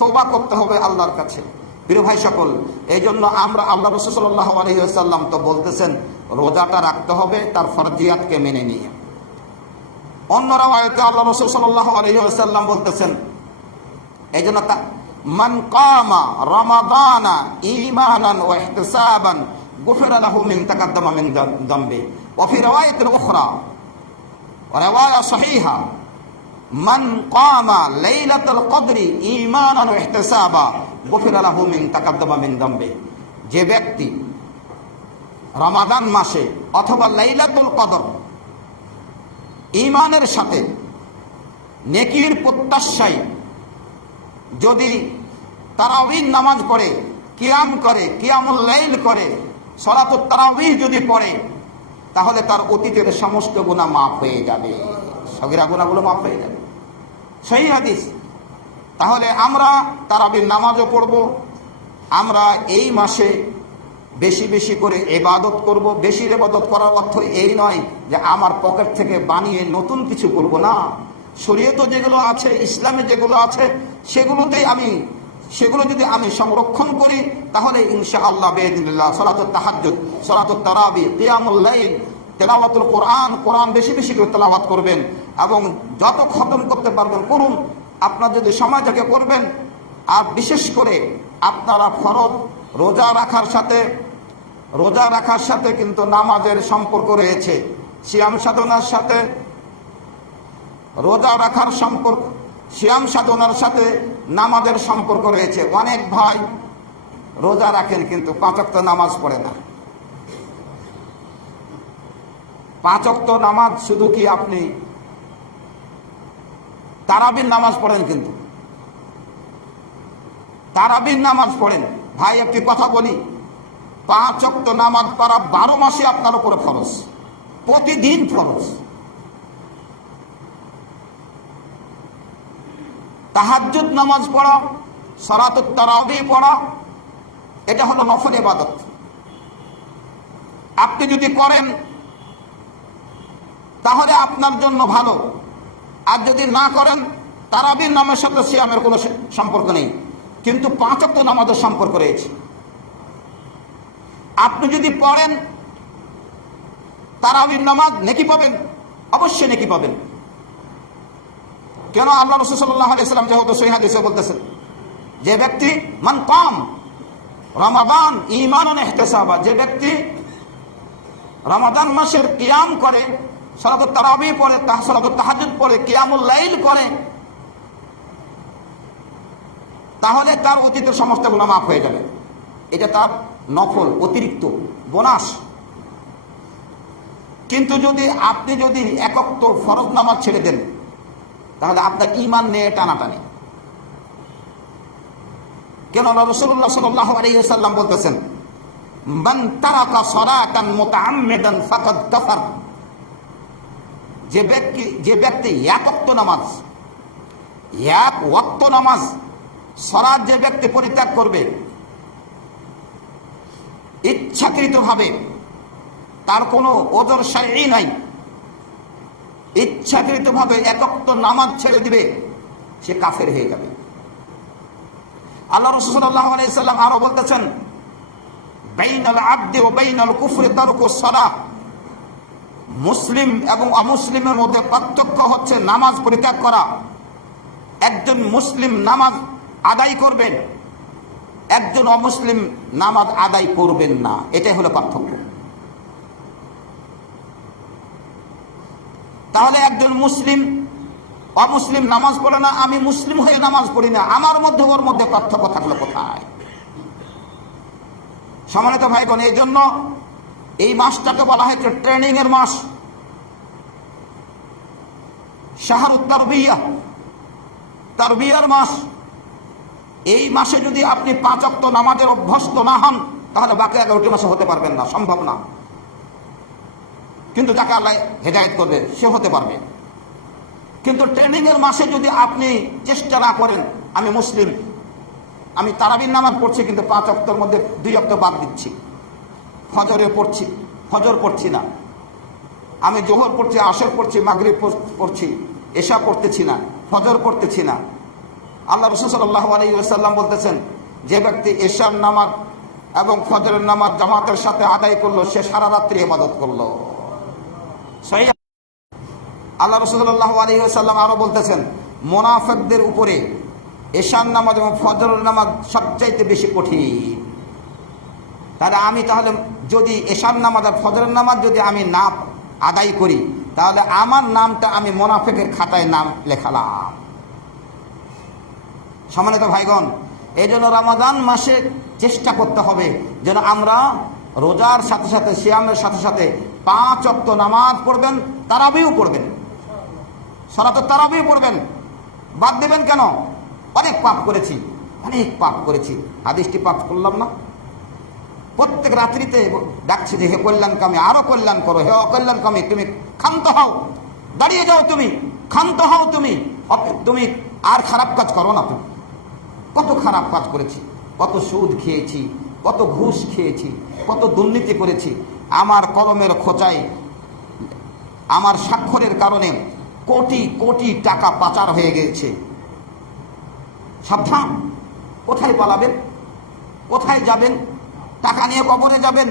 তওবা করতে হবে আল্লাহর কাছে। প্রিয় ভাই সকল, এই জন্য আমরা আল্লাহ রাসূল সাল্লাল্লাহু আলাইহি ওয়াসাল্লাম তো বলতেছেন রোজাটা রাখতে হবে তার ফরজিয়াতকে মেনে নিয়ে। অন্য রাওয়ায়াতে আল্লাহ রাসূল সাল্লাল্লাহু আলাইহি ওয়াসাল্লাম বলতেছেন, এই জন্য মান কামা রমাদানা ঈমানান ওয়া ইহতিসাবান গুফিরা লাহু মিন তাকাদ্দামা মিন যামবি। ওয়া ফি রাওয়ায়াতিন উখরা, রাওয়ায়া সহিহা, মান কামা লাইলাতুল কদরি ঈমানান ওয়া ইহতিসাবা গুফিরা লাহু মিন তাকাদ্দামা মিন যামবি। যে ব্যক্তি রমাদান মাসে অথবা লাইলাতুল কদর ঈমানের সাথে নেকির প্রত্যাশায় যদি তারাবির নামাজ পড়ে, কিয়াম করে, কিয়ামুল লাইল করে, সালাতুত তারাবিহ যদি পড়ে, তাহলে তার অতীতের সমস্ত গুনাহ মাফ হয়ে যাবে, সগীরা গুনাহগুলো মাফ হয়ে যাবে। সহিহ হাদিস। তাহলে আমরা তারাবির নামাজও পড়ব, আমরা এই মাসে বেশি বেশি করে ইবাদত করব। বেশি ইবাদত করার অর্থ এই নয় যে আমার পকেট থেকে বানিয়ে নতুন কিছু করব না। শরীয়তে যেগুলো আছে, ইসলামে যেগুলো আছে, সেগুলো যদি আমি সংরক্ষণ করি তাহলে ইনশাআল্লাহ বিইذنিল্লাহ সালাতুত তাহাজ্জুদ, সালাতুত তারাবি, কিয়ামুল লাইল, তেলাওয়াতুল কোরআন বেশি বেশি করে তেলাওয়াত করবেন এবং যত খতম করতে পারবেন করুন। আপনার যদি সময় থেকে করবেন। আর বিশেষ করে আপনারা ফরজ রোজা রাখার সাথে কিন্তু নামাজের সম্পর্ক রয়েছে। সিয়াম সাধনার সাথে সিয়াম সাধনার সাথে নামাজের সম্পর্ক রয়েছে। অনেক ভাই রোজা রাখেন কিন্তু 5 ওয়াক্ত নামাজ পড়ে না। 5 ওয়াক্ত নামাজ শুধু কি আপনি তারাবির নামাজ পড়েন, কিন্তু তারাবির নামাজ পড়েন। ভাই একটি কথা বলি, 5 ওয়াক্ত নামাজ পড়া 12 মাসে আপনার উপরে ফরজ, প্রতিদিন ফরজ। তাহাজ্জুদ নামাজ পড়া, সালাতুত তারাবি পড়া, এটা হলো নফল ইবাদত। আপনি যদি করেন তাহলে আপনার জন্য ভালো, আর যদি না করেন তারাবির নামের সাথে সিয়ামের কোনো সম্পর্ক নেই, কিন্তু 5 ওয়াক্ত নামাজের সম্পর্ক রয়েছে। আপনি যদি পড়েন তারাবির নামাজ, নেকি পাবেন, অবশ্যই নেকি পাবেন। কেন? আল্লাহ রাসূল সাল্লাল্লাহু আলাইহি ওয়াসাল্লাম যেহেতু সহিহ হাদিসে বলতেছেন যে ব্যক্তি মান কাম রমাদান ঈমানান ইহতিসাবা, যে ব্যক্তি রমাদান মাসের কিয়াম করে, সালাতুত তারাবি পড়ে, সালাতুত তাহাজ্জুদ পড়ে, কিয়ামুল লাইল করে, তাহলে তার অতীতের সমস্ত গুনাহ মাফ হয়ে যাবে। এটা তার নফল অতিরিক্ত বোনাস। কিন্তু আপনি যদি এক ওয়াক্ত ফরজ নামাজ ছেড়ে দেন তাহলে আপনার ঈমান নিয়ে টানাটানি। কেন? রাসূলুল্লাহ সাল্লাল্লাহু আলাইহি ওয়াসাল্লাম বলতেছেন মান তারাকা সালাতান মুতাআম্মিদান ফাকাদ কাফার, যে ব্যক্তি এক ওয়াক্ত নামাজ সালাত যে ব্যক্তি পরিত্যাগ করবে ইচ্ছাকৃতভাবে, তার কোনো ওজর শারঈ নাই, ইচ্ছাকৃতভাবে এক ওয়াক্ত নামাজ ছেড়ে দিবে, সে কাফের হয়ে যাবে। আল্লাহ রাসূল সাল্লাল্লাহু আলাইহি ওয়াসাল্লাম আরো বলতেছেন বাইনাল আবদি ওয়া বাইনাল কুফরি তারকুস সালাহ, মুসলিম এবং অমুসলিমের মধ্যে পার্থক্য হচ্ছে নামাজ পরিত্যাগ করা। একজন মুসলিম নামাজ আদায় করবেন, একজন অমুসলিম নামাজ আদায় করবেন না, এটাই হলো পার্থক্য। তাহলে একজন মুসলিম অমুসলিম নামাজ পড়ে না, আমি মুসলিম হয়ে নামাজ পড়ি না, আমার মধ্যে ওর মধ্যে পার্থক্য থাকলো কোথায়? সম্মানিত ভাইগণ, এই জন্য এই মাসটাকে বলা হয়েছে ট্রেনিং এর মাস, শাহরুত তারবিয়ার মাস। এই মাসে যদি আপনি 5 ওয়াক্ত নামাজের অভ্যস্ত না হন তাহলে বাকি 11টি মাসে হতে পারবেন না, সম্ভব না। কিন্তু যাকে আল্লাহ হেদায়েত করবে সে হতে পারবে। কিন্তু ট্রেনিং এর মাসে যদি আপনি চেষ্টা না করেন, আমি মুসলিম, আমি তারাবির নামাজ পড়ছি কিন্তু 5 ওয়াক্তের মধ্যে 2 ওয়াক্ত বাদ দিচ্ছি, ফজর পড়ছি না, আমি জোহর পড়ছি, আসর পড়ছি, মাগরিব পড়ছি, এশা পড়তেছি না, ফজর পড়তেছি না। আল্লাহ রাসূল সাল্লাল্লাহু আলাইহি ওয়াসাল্লাম বলতেছেন যে ব্যক্তি এশার নামাজ এবং ফজরের নামাজ জামাতের সাথে আদায় করলো সে সারা রাত্রি ইবাদত করলো। সহিহ। আল্লাহ রাসূল সাল্লাল্লাহু আলাইহি ওয়াসাল্লাম আরো বলতেছেন মুনাফিকদের উপরে এশার নামাজ এবং ফজরের নামাজ সবচাইতে বেশি কঠিন। তাহলে যদি এশার নামাজ আর ফজরের নামাজ যদি আমি না আদায় করি তাহলে আমার নামটা আমি মুনাফিকের খাতায় নাম লেখালাম। সম্মানিত ভাইগণ, এই জন্য রমাদান মাসে চেষ্টা করতে হবে যেন আমরা রোজার সাথে সাথে সিয়ামের সাথে সাথে 5 ওয়াক্ত নামাজ পড়বেন, তারাবিও পড়বেন, সালাতুত তারাবিও পড়বেন। বাদ দেবেন কেন? অনেক পাপ করেছি, হাদিসটি পাঠ করলাম না? প্রত্যেক রাত্রিতে ডাকছি যে হে কল্যাণকামী, আরো কল্যাণ করো, হে অকল্যাণকামী তুমি ক্ষান্ত হও, দাঁড়িয়ে যাও, তুমি ক্ষান্ত হও, তুমি আর খারাপ কাজ করো না। তুমি কত খারাপ কাজ করেছি, কত সুদ খেয়েছি, কত ঘুষ খেয়েছি, কত দুর্নীতি করেছি, আমার কলমের খোঁচায়, আমার স্বাক্ষরের কারণে কোটি কোটি টাকা পাচার হয়ে গেছে। সাবধান, কোথায় পালাবেন, কোথায় যাবেন? টাকা নিয়ে কবরে যাবেন,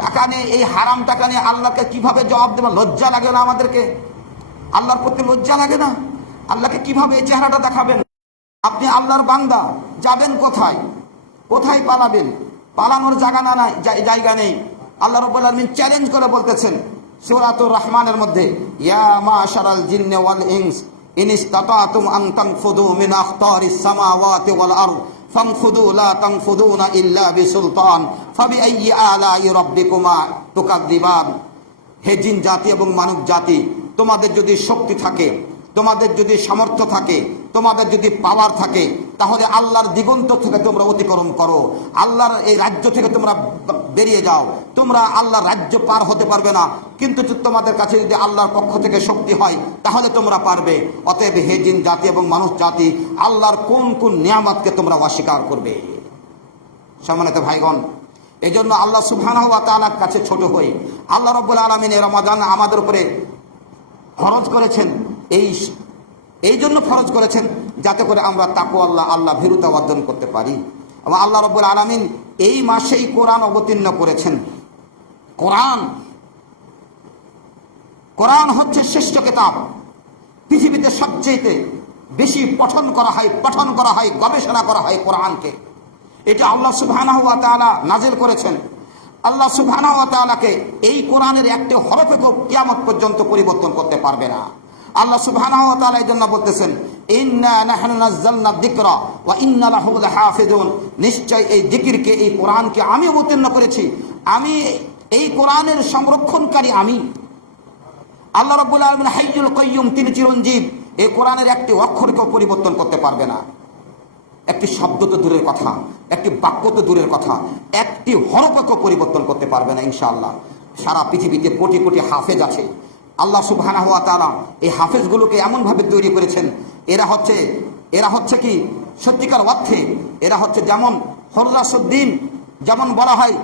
টাকা নিয়ে, এই হারাম টাকা নিয়ে আল্লাহকে কিভাবে জবাব দেবেন? লজ্জা লাগে না আমাদেরকে? আল্লাহর প্রতি লজ্জা লাগে না? আল্লাহকে কিভাবে এই চেহারাটা দেখাবেন? আপনি আল্লাহর বান্দা, যাবেন কোথায়? কোথায় পালাবেন? পালানোর জায়গা নেই। আল্লাহ রাব্বুল আলামিন চ্যালেঞ্জ করে বলতেছেন সূরাতুর রহমানের মধ্যে, ইয়া মাশারাল জিন্নি ওয়াল ইনস ইন ইসতাতাতুম আন তানফুদু মিন আখতারিস সামাওয়াতি ওয়াল আরদ ফানফুদু লা তানফুদুনা ইল্লা বিসুলতান ফাবিআইয়ি আলাই রাব্বিকুমা তুকাযযিবান। হে জিন জাতি এবং মানব জাতি, তোমাদের যদি শক্তি থাকে, তোমাদের যদি সামর্থ্য থাকে, তোমাদের যদি পাওয়ার থাকে, তাহলে আল্লাহর দিগন্ত থেকে তোমরা অতিক্রম করো, আল্লাহর এই রাজ্য থেকে তোমরা বেরিয়ে যাও। তোমরা আল্লাহর রাজ্য পার হতে পারবে না, কিন্তু তোমাদের কাছে যদি আল্লাহর পক্ষ থেকে শক্তি হয় তাহলে তোমরা পারবে। অতএব হে জিন জাতি এবং মানুষ জাতি, আল্লাহর কোন কোন নিয়ামতকে তোমরা অস্বীকার করবে? সম্মানিত ভাইগণ, এই জন্য আল্লাহ সুবহানাহু ওয়া তাআলার কাছে ছোট হই। আল্লাহ রাব্বুল আলামিন এই রমাদান আমাদের উপরে ফরজ করেছেন, এই জন্য ফরজ করেছেন যাতে করে আমরা তাকওয়া আল্লাহ ভীরুতা অর্জন করতে পারি। এবং আল্লাহ রাব্বুল আলামিন এই মাসেই কোরআন অবতীর্ণ করেছেন। কোরআন হচ্ছে শ্রেষ্ঠ কিতাব। পৃথিবীতে সবচেয়ে বেশি পঠন করা হয়, গবেষণা করা হয় কোরআনকে। এটা আল্লাহ সুবহানাহু ওয়া তাআলা নাজিল করেছেন। আল্লাহ সুবহানাহু ওয়া তাআলাকে এই কোরআনের একটা হরফেও কিয়ামত পর্যন্ত পরিবর্তন করতে পারবে না। আল্লাহ সুবহানাহু ওয়া তাআলা এই জন্য বলতেছেন, ইন্না নাহনু নাযালনা যিকরা ওয়া ইন্না লাহু লাহাফিজুন। নিশ্চয় এই জিকিরকে, এই কোরআনকে আমি অবতীর্ণ করেছি, আমি এই কোরআনের সংরক্ষণকারী আমি। আল্লাহ রাব্বুল আলামিন হাইয়ুল কাইয়ুম, তিনি চিরঞ্জীব। এই কোরআনের একটি অক্ষরকেও পরিবর্তন করতে পারবে না। একটি শব্দ তো দূরের কথা, একটি বাক্য তো দূরের কথা, একটি হরফকেও পরিবর্তন করতে পারবে না ইনশাআল্লাহ। সারা পৃথিবীতে কোটি কোটি হাফেজ আছে। আল্লাহ সুবহানাহু ওয়া তাআলা এই হাফেজগুলোকে এমনভাবে তৈরি করেছেন, এরা হচ্ছে কি সত্যিকার অর্থে এরা হচ্ছে যেমন হররাসুদ্দিন, যেমন বলা হয়,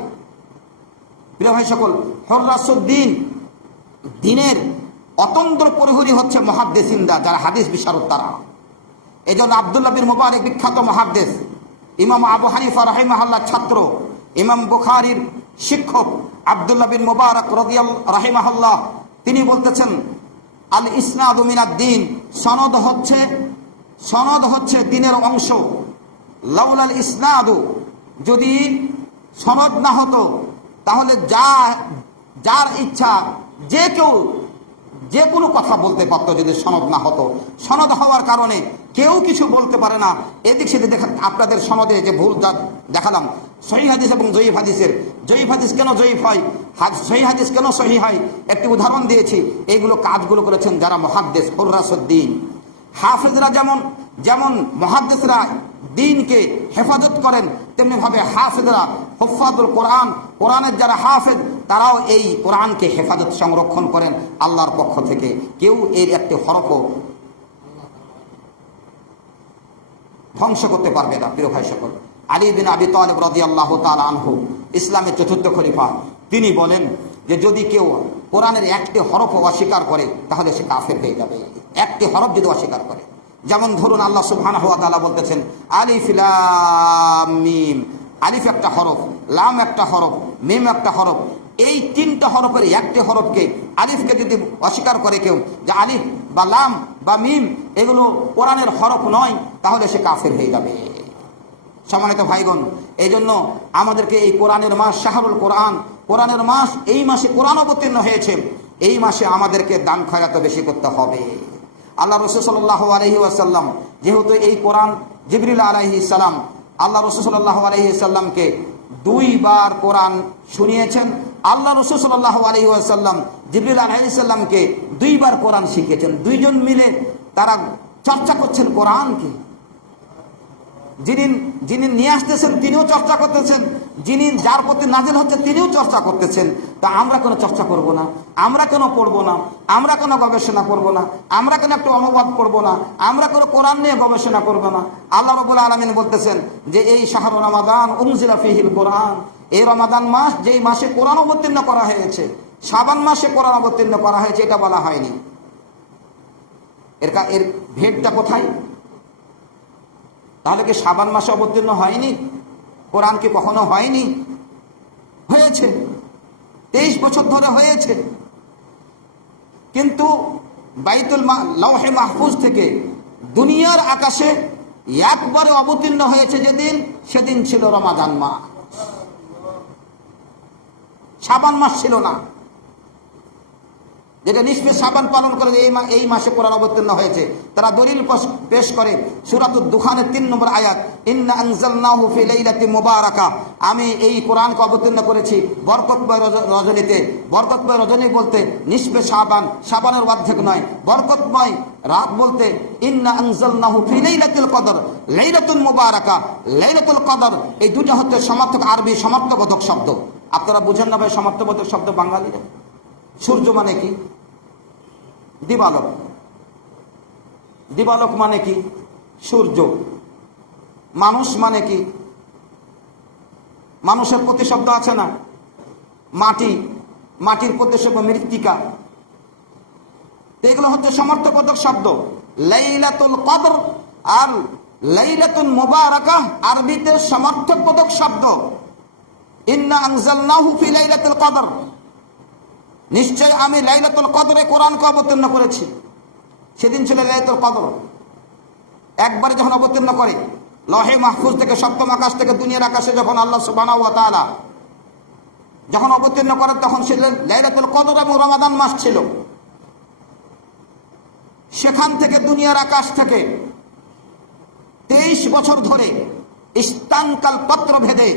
প্রিয় ভাই সকল, হররাসুদ্দিন, দিনের অতন্দ্র প্রহরী হচ্ছে মুহাদ্দিসিনরা, যারা হাদিস বিশারদ তারা। এই জন্য আব্দুল্লাহ বিন মুবারক, বিখ্যাত মুহাদ্দিস, ইমাম আবু হানিফা রাহিমাহুল্লাহ ছাত্র, ইমাম বুখারীর শিক্ষক আব্দুল্লাহ বিন মুবারক রাহিমাহুল্লাহ, তিনি বলতেছেন, আল ইসনাদু মিনাদ দ্বীন, সনদ হচ্ছে দ্বীনের অংশ। লাউলাল ইসনাদু, যদি সনদ না হতো তাহলে যার ইচ্ছা যে কেউ যে কোনো কথা বলতে পারতো, যদি সনদ না হতো। সনদ হওয়ার কারণে কেউ কিছু বলতে পারে না। এদিক সেদিক আপনাদের সনদে যে ভুল দেখালাম, সহিহ হাদিস এবং জয়ীফ হাদিসের, জয়ীফ হাদিস কেন জয়ীফ হয়, সহিহ হাদিস কেন সহিহ হয়, একটি উদাহরণ দিয়েছি। এইগুলো কাজগুলো করেছেন যারা মুহাদ্দিস, হররাসুদ্দিন। হাফেজরা যেমন মুহাদ্দিসরা দ্বীনকে হেফাজত করেন, তেমনি ভাবে হাফেজরা, হুফাজুল কোরআন, কোরআনের যারা হাফেজ, তারাও এই কোরআনকে হেফাজত, সংরক্ষণ করেন আল্লাহর পক্ষ থেকে। কেউ এর একটি হরফও ধ্বংস করতে পারবে না। প্রিয় ভাই সকল, আলী বিন আবি তালিব রাদিয়াল্লাহু তাআলা আনহু, ইসলামের চতুর্থ খলিফা, তিনি বলেন যে যদি কেউ কোরআনের একটি হরফ অস্বীকার করে তাহলে সে কাফের হয়ে যাবে। একটি হরফ যদি অস্বীকার করে, যেমন ধরুন আল্লাহ সুবহানাহু ওয়া তাআলা বলতেছেন আলিফ লাম মিম। আলিফ একটা হরফ, লাম একটা হরফ, মিম একটা হরফ। এই তিনটা হরফের একটি হরফকে, আলিফকে যদি অস্বীকার করে কেউ, যে আলিফ বা লাম বা মিম এগুলো কোরআনের হরফ নয়, তাহলে সে কাফের হয়ে যাবে। সম্মানিত ভাইগণ, এই জন্য আমাদেরকে এই কোরআনের মাস, শাহরুল কোরআন, কোরআনের মাস, এই মাসে কোরআন অবতীর্ণ হয়েছে, এই মাসে আমাদেরকে দান খয়রাত বেশি করতে হবে। আল্লাহ রাসূল সাল্লাল্লাহু আলাইহি ওয়াসাল্লাম, যেহেতু এই কোরআন জিবরিল আলাইহিস সালাম আল্লাহ রাসূল সাল্লাল্লাহু আলাইহি সাল্লামকে 2 বার কোরআন শুনিয়েছেন, আল্লাহ রাসূল সাল্লাল্লাহু আলাইহি ওয়াসাল্লাম জিবরিল আলাইহিস সালামকে 2 বার কোরআন শিখিয়েছেন। দুইজন মিলে তারা চর্চা করছেন কোরআনকে। যিনি যিনি নিয়ে আসতেছেন তিনিও চর্চা করতেছেন, যিনি যার প্রতি নাজিল হচ্ছে তিনিও চর্চা করতেছেন। তা আমরা কোনো চর্চা করব না? আমরা কোনো পড়বো না? আমরা কোনো গবেষণা করব না? আমরা কোনো একটা অনুবাদ করব না? আমরা কোনো কোরআন নিয়ে গবেষণা করব না? আল্লাহ রাব্বুল আলামিন বলতেছেন যে এই শাহরু রমাদান উনজিলা ফীহিল কোরআন, এই রমাদান মাস যেই মাসে কোরআন অবতীর্ণ করা হয়েছে, শাবান মাসে কোরআন অবতীর্ণ করা হয়েছে এটা বলা হয়নি। এর ভেদটা কোথায়? তাহলে কি শাবান মাসে অবতীর্ণ হয়নি? কোরআন কি কখনো হয়নি? হয়েছে, 23 বছর ধরে হয়েছে। কিন্তু বাইতুল লৌহে মাহফুজ থেকে দুনিয়ার আকাশে একবারে অবতীর্ণ হয়েছে যেদিন, সেদিন ছিল রমাদান মাস, শাবান মাস ছিল না। যেটা নিষ্পে শাবান পালন করে এই মাসে কোরআন অবতীর্ণ হয়েছে, তারা দলিল পেশ করে সূরাতুদ দুখানের 3 নম্বর আয়াত, ইন্না আনজালনাহু ফি লাইলাতিন মুবারাকা, আমি এই কোরআনকে অবতীর্ণ করেছি বরকতময় রজনীতে। বরকতময় রজনী বলতে নিষ্পে শাবান, শাবানের অর্ধেক নয়। বরকতময় রাত বলতে ইন্না আনজালনাহু ফি লাইলাতুল কদর, লাইলাতুল মুবারাকা, লাইলাতুল কদর, এই দুটো হচ্ছে সমার্থক আরবি সমার্থবোধক শব্দ। আপনারা বুঝেন না ভাই সমার্থবোধক শব্দ বাঙালিরা? সূর্য মানে কি? দিবালোক। দিবালোক মানে কি? সূর্য। মানুষ মানে কি? মানুষের প্রতিশব্দ আছে না? মাটি, মাটির প্রতিশব্দ মৃত্তিকা। এগুলো হচ্ছে সমর্থবোধক শব্দ। লাইলাতুল কদর আর লাইলাতুল মুবারাকাহ আরবিতে সমর্থবোধক শব্দ। ইন্না আনজালনাহু ফি লাইলাতুল কদর, নিশ্চয় আমি লাইলাতুল কদরে কোরআনকে অবতীর্ণ করেছি। সেদিন ছিল লাইলাতুল কদর। একবারে যখন অবতীর্ণ করে লৌহে মাহফুজ থেকে, সপ্তম আকাশ থেকে দুনিয়ার আকাশে যখন আল্লাহ সুবহানাহু ওয়া তাআলা যখন অবতীর্ণ করেন, তখন ছিল লাইলাতুল কদর এবং রমাদান মাস ছিল। সেখান থেকে দুনিয়ার আকাশ থেকে 23 বছর ধরে স্থানকাল পত্র ভেদে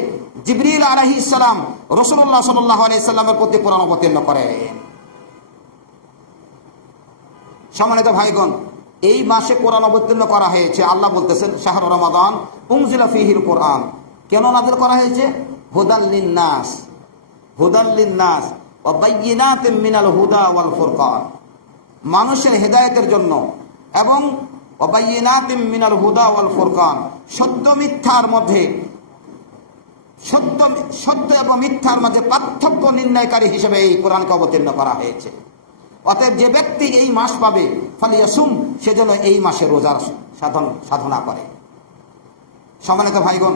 জিবরিল আলাইহিস সালাম রাসূলুল্লাহ সাল্লাল্লাহু আলাইহি সাল্লামের প্রতি কোরআন অবতীর্ণ করেন। সম্মানিত ভাইগণ, এই মাসে কোরআন অবতীর্ণ করা হয়েছে। আল্লাহ বলতেছেন শাহরু রমাদান উনজিলা ফীহিল কোরআন। কেন নাযিল করা হয়েছে? হুদাল লিন্নাস, হুদাল লিন্নাস ওয়া বাইয়িনাতিন মিনাল হুদা ওয়াল ফুরকান, মানুষের হেদায়েতের জন্য এবং ওয়া বাইয়িনাতিন মিনাল হুদা ওয়াল ফুরকান, সত্য মিথ্যার মধ্যে, সত্য এবং মিথ্যার মাঝে পার্থক্য নির্ণয়কারী হিসেবে এই কোরআনকে অবতীর্ণ করা হয়েছে। অতএব যে ব্যক্তি এই মাস পাবে ফালিয়াসুম, সেজন্য এই মাসে রোজার সাধনা করে। সম্মানিত ভাইগণ,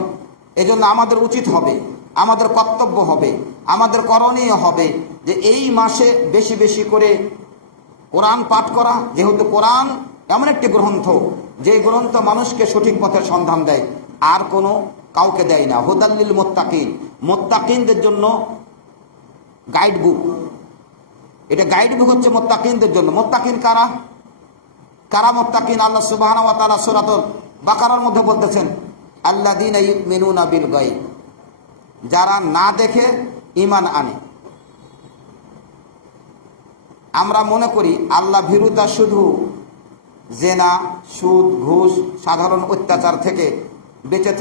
এজন্য আমাদের উচিত হবে, আমাদের কর্তব্য হবে, আমাদের করণীয় হবে যে এই মাসে বেশি বেশি করে কোরআন পাঠ করা। যেহেতু কোরআন এমন একটি গ্রন্থ, যে গ্রন্থ মানুষকে সঠিক পথের সন্ধান দেয়, আর কোনো কাউকে দেয় না। হুদাল্লিল মুত্তাকিন, মুত্তাকিনদের জন্য গাইড বুক। এটা গাইড বুক হচ্ছে মুত্তাকিনদের জন্য। মুত্তাকিন কারা? কারা মুত্তাকিন? আল্লাহ সুবহানাহু ওয়া তাআলা সূরাতুল বাকারার মধ্যে বলতেছেন আল্লাযীনা ইউমিনুনা বিল গায়ব, যারা না দেখে ঈমান আনে। আমরা মনে করি আল্লাহ ভীরুতা শুধু জেনা, সুদ, ঘুষ, সাধারণ অত্যাচার থেকে বেঁচে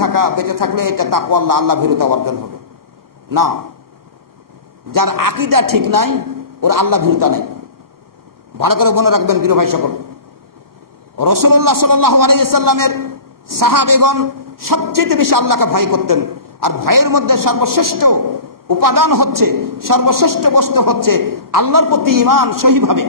থাকলে এটা তাকওয়া, আল্লাহ ভীরুতা অর্জন হবে না। যার আকীদা ঠিক নাই ওর আল্লাহ ভীরুতা নেই। ভালো করে মনে রাখবেন প্রিয় ভাই সকল, রাসূলুল্লাহ সাল্লাল্লাহু আলাইহি ওয়াসাল্লামের সাহাবীগণ সবচেয়ে বেশি আল্লাহকে ভয় করতেন। আর ভয়ের মধ্যে সর্বশ্রেষ্ঠ উপাদান হচ্ছে, সর্বশ্রেষ্ঠ বস্তু হচ্ছে আল্লাহর প্রতি ঈমান সহিভাবে।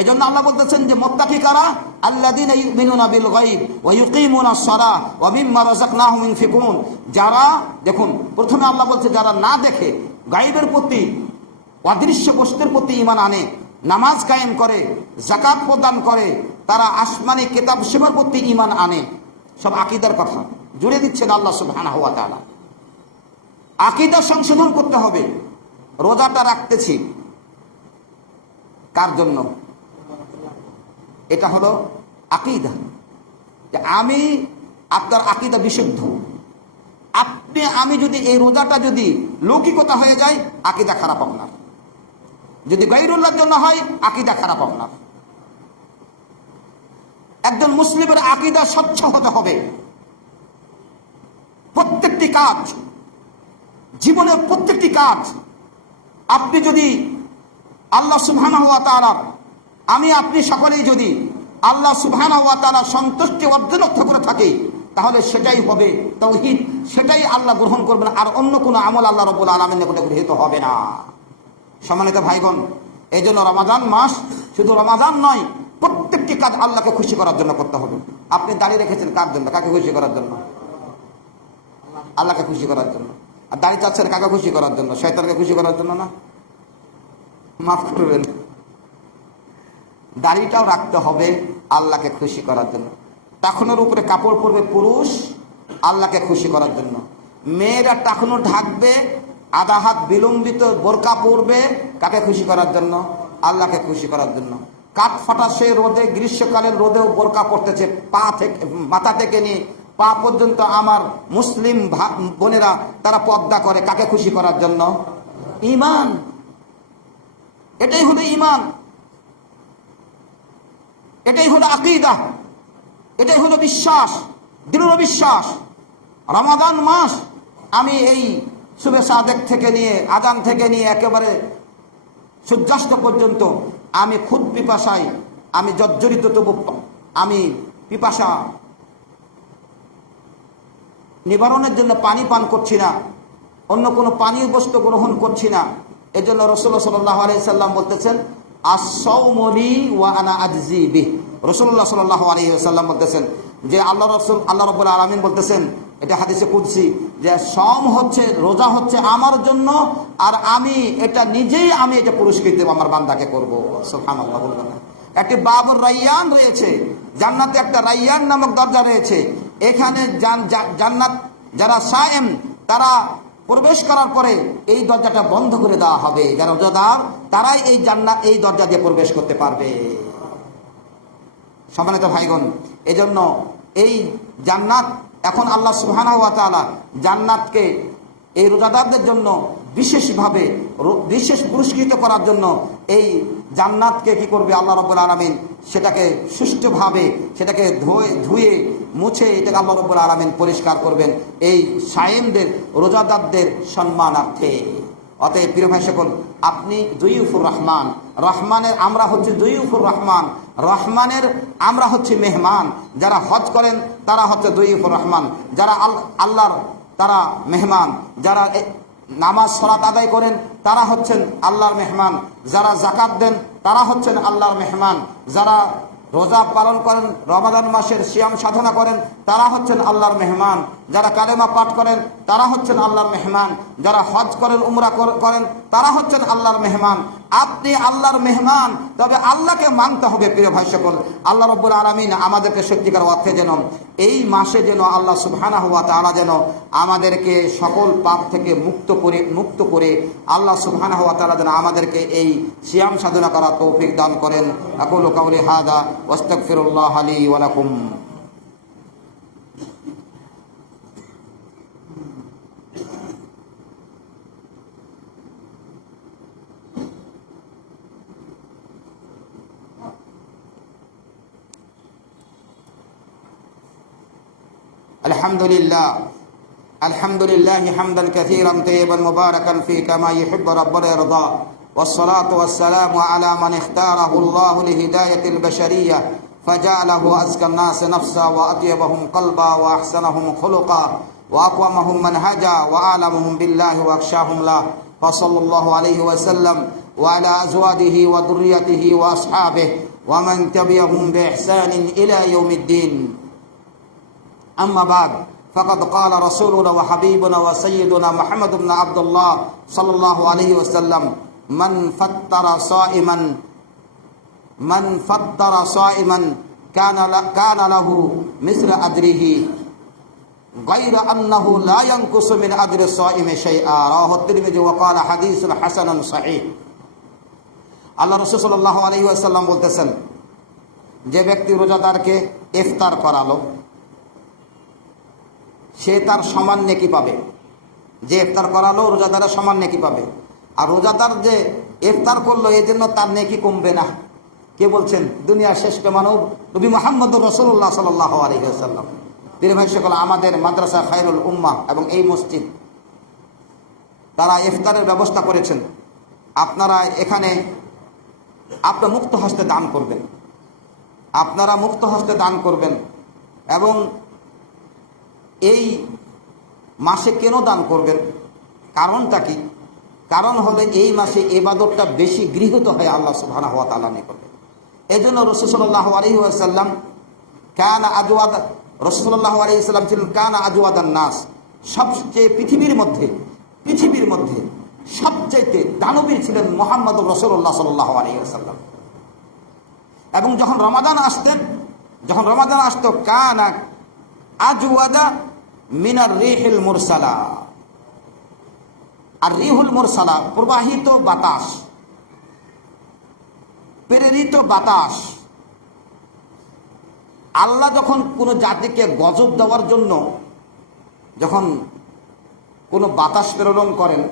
এজন্য আল্লাহ বলতেছেন যে মুত্তাকি কারা? আল্লাযীনা ইউমিনুনা বিল গায়ব ওয়া ইউকিমুনাস সালাহ ওয়া মিম্মা রাযাকনাহুম ইউনফিকুন। যারা, দেখুন প্রথমে আল্লাহ বলছে যারা না দেখে, গায়বের প্রতি, অদৃশ্য বস্তুর প্রতি ঈমান আনে, নামাজ কায়েম করে, যাকাত প্রদান করে, তারা আসমানি কিতাব সমূহের প্রতি ঈমান আনে। সব আকীদার কথা জুড়ে দিচ্ছেন আল্লাহ সুবহানাহু ওয়া তাআলা। আকীদা সংশোধন করতে হবে। রোজাটা রাখতেছি কার জন্য? এটা হলো আকীদা, যে আমি, আপনার আকীদা বিশুদ্ধ। আমি যদি এই রোজাটা যদি লৌকিকতা হয়ে যায়, আকীদা খারাপ আপনার। যদি গায়রুল্লাহর জন্য হয়, আকীদা খারাপ আপনার। একজন মুসলিমের আকীদা স্বচ্ছ হতে হবে। প্রত্যেকটি কাজ, জীবনের প্রত্যেকটি কাজ আপনি যদি আল্লাহ সুবহানাহু ওয়া তাআলা, আমি আপনি সকলেই যদি আল্লাহ সুবহানাহু ওয়া তাআলা সন্তুষ্টি অর্জন করে থাকি, তাহলে সেটাই হবে তাওহীদ, সেটাই আল্লাহ গ্রহণ করবেন, আর অন্য কোনো আমল আল্লাহ রাব্বুল আলামিনের নিকটে গৃহীত হবে না। সম্মানিত ভাইগণ, এই জন্য রমাদান মাস শুধু রমাদান নয়, প্রত্যেকটি কাজ আল্লাহকে খুশি করার জন্য করতে হবে। আপনি দাঁড়িয়ে রেখেছেন কার জন্য? কাকে খুশি করার জন্য? আল্লাহকে খুশি করার জন্য। আর দাঁড়িয়ে চাচ্ছেন কাকে খুশি করার জন্য? শয়তানকে খুশি করার জন্য না? মাফ করবেন, দাড়িটাও রাখতে হবে আল্লাহকে খুশি করার জন্য। টাকনোর উপরে কাপড় পরবে পুরুষ আল্লাহকে খুশি করার জন্য, মেয়েরা টাকনো ঢাকবে, আধা হাত বিলম্বিত বোরকা পরবে, কাকে খুশি করার জন্য? আল্লাহকে খুশি করার জন্য। কাঠ ফাটা সে রোদে, গ্রীষ্মকালের রোদেও বোরকা পরতেছে, পা থেকে মাথা থেকে নিয়ে পা পর্যন্ত আমার মুসলিম বোনেরা তারা পর্দা করে, কাকে খুশি করার জন্য? ঈমান। এটাই হলো ঈমান, এটাই হলো আকীদা, এটাই হলো বিশ্বাস, দৃঢ় বিশ্বাস। রমাদান মাস আমি এই সুবে সাদেক থেকে নিয়ে, আজান থেকে নিয়ে একেবারে সূর্যাস্ত পর্যন্ত আমি খুদ পিপাসায় আমি জর্জরিত, তবু আমি পিপাসা নিবারণের জন্য পানি পান করছি না, অন্য কোনো পানীয় বস্তু গ্রহণ করছি না। এজন্য রাসূলুল্লাহ সাল্লাল্লাহু আলাইহি সাল্লাম বলতেছেন, আস-সাওমু লি ওয়া আনা আজজি বিহি। রাসূলুল্লাহ সাল্লাল্লাহু আলাইহি ওয়াসাল্লাম বলতেছেন যে আল্লাহ রাব্বুল আলামিন বলতেছেন, এটা হাদিসে কুদসি, যে সওম হচ্ছে, রোজা হচ্ছে আমার জন্য, আর আমি এটা নিজেই আমি এটা পুরস্কৃত আমার বান্দাকে করব। সুবহানাল্লাহ বলবেন। একটি বাবুর রাইয়ান রয়েছে, জান্নাতে একটা রাইয়ান নামক দরজা রয়েছে। এখানে জান্নাত যারা সায়েম তারা প্রবেশ করার পরে এই দরজাটা বন্ধ করে দেওয়া হবে, যারা রোজাদার তারাই এই জান্নাত এই দরজা দিয়ে প্রবেশ করতে পারবে। সম্মানিত ভাইগণ, এজন্য এই জান্নাত এখন আল্লাহ সুবহানাহু ওয়া তাআলা জান্নাতকে এই রোজাদারদের জন্য বিশেষভাবে বিশেষ পুরস্কৃত করার জন্য এই জান্নাতকে কি করবে আল্লাহ রাব্বুল আলামিন, সেটাকে সুষ্ঠুভাবে সেটাকে ধুয়ে মুছে এটাকে আল্লাহ রাব্বুল আলামিন পরিষ্কার করবেন এই সায়েমদের, রোজাদারদের সম্মানার্থে। অতএব প্রিয় ভাই সকল, আপনি যুয়ুফুর রহমান, রহমানের আমরা হচ্ছে যুয়ুফুর রহমান, রহমানের আমরা হচ্ছে মেহমান। যারা হজ করেন তারা হচ্ছে যুয়ুফুর রহমান, যারা আল্লাহর তারা মেহমান, যারা নামাজ সালাত আদায় করেন তারা হচ্ছেন আল্লাহর মেহমান, যারা যাকাত দেন তারা হচ্ছেন আল্লাহর মেহমান, যারা রোজা পালন করেন, রমাদান মাসের সিয়াম সাধনা করেন তারা হচ্ছেন আল্লাহর মেহমান, যারা কালেমা পাঠ করেন তারা হচ্ছেন আল্লাহর মেহমান, যারা হজ করেন, উমরা করেন তারা হচ্ছেন আল্লাহর মেহমান। আপনি আল্লাহর মেহমান, তবে আল্লাহকে মানতে হবে। প্রিয় ভাই সকল, আল্লাহ রাব্বুল আলামিন আমাদেরকে সত্যিকার অর্থে যেন এই মাসে যেন আল্লাহ সুবহানাহু ওয়া তাআলা যেন আমাদেরকে সকল পাপ থেকে মুক্ত করে আল্লাহ সুবহানাহু ওয়া তাআলা যেন আমাদেরকে এই সিয়াম সাধনা করার তৌফিক দান করেন। আকুলু কাওলি হাযা ওয়াস্তাগফিরুল্লাহ লি ওয়া লাকুম। الحمد لله حمدا كثيرا طيبا مباركا فيه كما يحب ربنا يرضى، والصلاة والسلام على من اختاره الله لهداية البشرية فجعله أزكى الناس نفسا وأطيبهم قلبا وأحسنهم خلقا وأقومهم منهجا وأعلمهم بالله وأخشاهم له، فصلى الله عليه وسلم وعلى أزواجه وذريته وأصحابه ومن تبعهم بإحسان إلى يوم الدين. أما بعد، فقد قال رسولنا وحبيبنا وسيدنا محمد بن عبد الله صلى الله عليه وسلم: من فطر صائما كان له مثل أجره غير أنه لا ينقص من أجر الصائم شيئا، رواه الترمذي وقال حديث حسن صحيح। আল্লাহ রাসূল সাল্লাল্লাহু আলাইহি ওয়াসাল্লাম বলতেছেন, যে ব্যক্তি রোজাদারকে ইফতার করালো সে তার সমান নেকি পাবে। যে ইফতার করালো রোজাদারের সমান নেকি পাবে। আর রোজাদার যে ইফতার করলো এই জন্য তার নেকি কমবে না। কে বলছেন? দুনিয়ার শ্রেষ্ঠ মানব নবী মুহাম্মদুর রাসূলুল্লাহ সাল্লাল্লাহু আলাইহি ওয়াসাল্লাম। প্রিয় ভাই সকল, আমাদের মাদ্রাসা খায়রুল উম্মাহ এবং এই মসজিদ তারা ইফতারের ব্যবস্থা করেছেন। আপনারা এখানে আপনারা মুক্ত হস্তে দান করবেন, আপনারা মুক্ত হস্তে দান করবেন। এবং এই মাসে কেন দান করবেন, কারণটা কি? কারণ হলো এই মাসে ইবাদতটা বেশি গৃহীত হয় আল্লাহ সুবহানাহু ওয়া তাআলার নিকটে। এই জন্য রাসূল সাল্লাল্লাহু আলাইহি ওয়াসাল্লাম রাসূলুল্লাহ আলাইহিস সালাম ছিলেন কানা আজওয়াদান নাস, সবচেয়ে পৃথিবীর মধ্যে সবচেয়ে দানবীর ছিলেন মুহাম্মদুর রাসূলুল্লাহ সাল্লাল্লাহু আলাইহি ওয়াসাল্লাম। এবং যখন রমাদান আসতো কানা আজওয়াদা মিনার রিহিল মুরসালা। আর রিহুল মুরসালা প্রবাহিত বাতাস, প্রেরিত বাতাস। আল্লাহ যখন কোনো জাতিকে গজব দেওয়ার জন্য যখন কোনো বাতাস প্রেরণ করেন,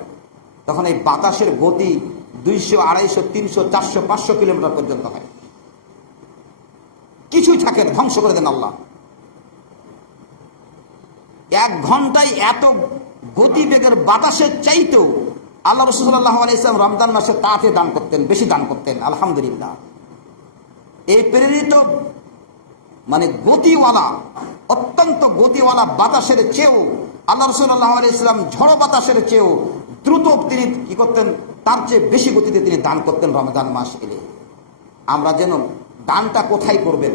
তখন এই বাতাসের গতি 200, 250, 300, 400, 500 কিলোমিটার পর্যন্ত হয়। কিছুই থাকে না, ধ্বংস করে দেন আল্লাহ। 1 ঘন্টায় এত গতিবেগের বাতাসের চাইতেও আল্লাহ রাসূল সাল্লাল্লাহু আলাইহি ওয়াসাল্লাম রমজান মাসে তাতে দান করতেন, বেশি দান করতেন। আলহামদুলিল্লাহ, এই প্রেরিত মানে গতিওয়ালা, অত্যন্ত গতিওয়ালা বাতাসের চেয়েও আল্লাহ রাসূল সাল্লাল্লাহু আলাইহি ওয়াসাল্লাম ঝড়ো বাতাসের চেয়েও দ্রুত তিনি কি করতেন, তার চেয়ে বেশি গতিতে তিনি দান করতেন রমজান মাস এলে। আমরা যেন দানটা কোথায় করবেন?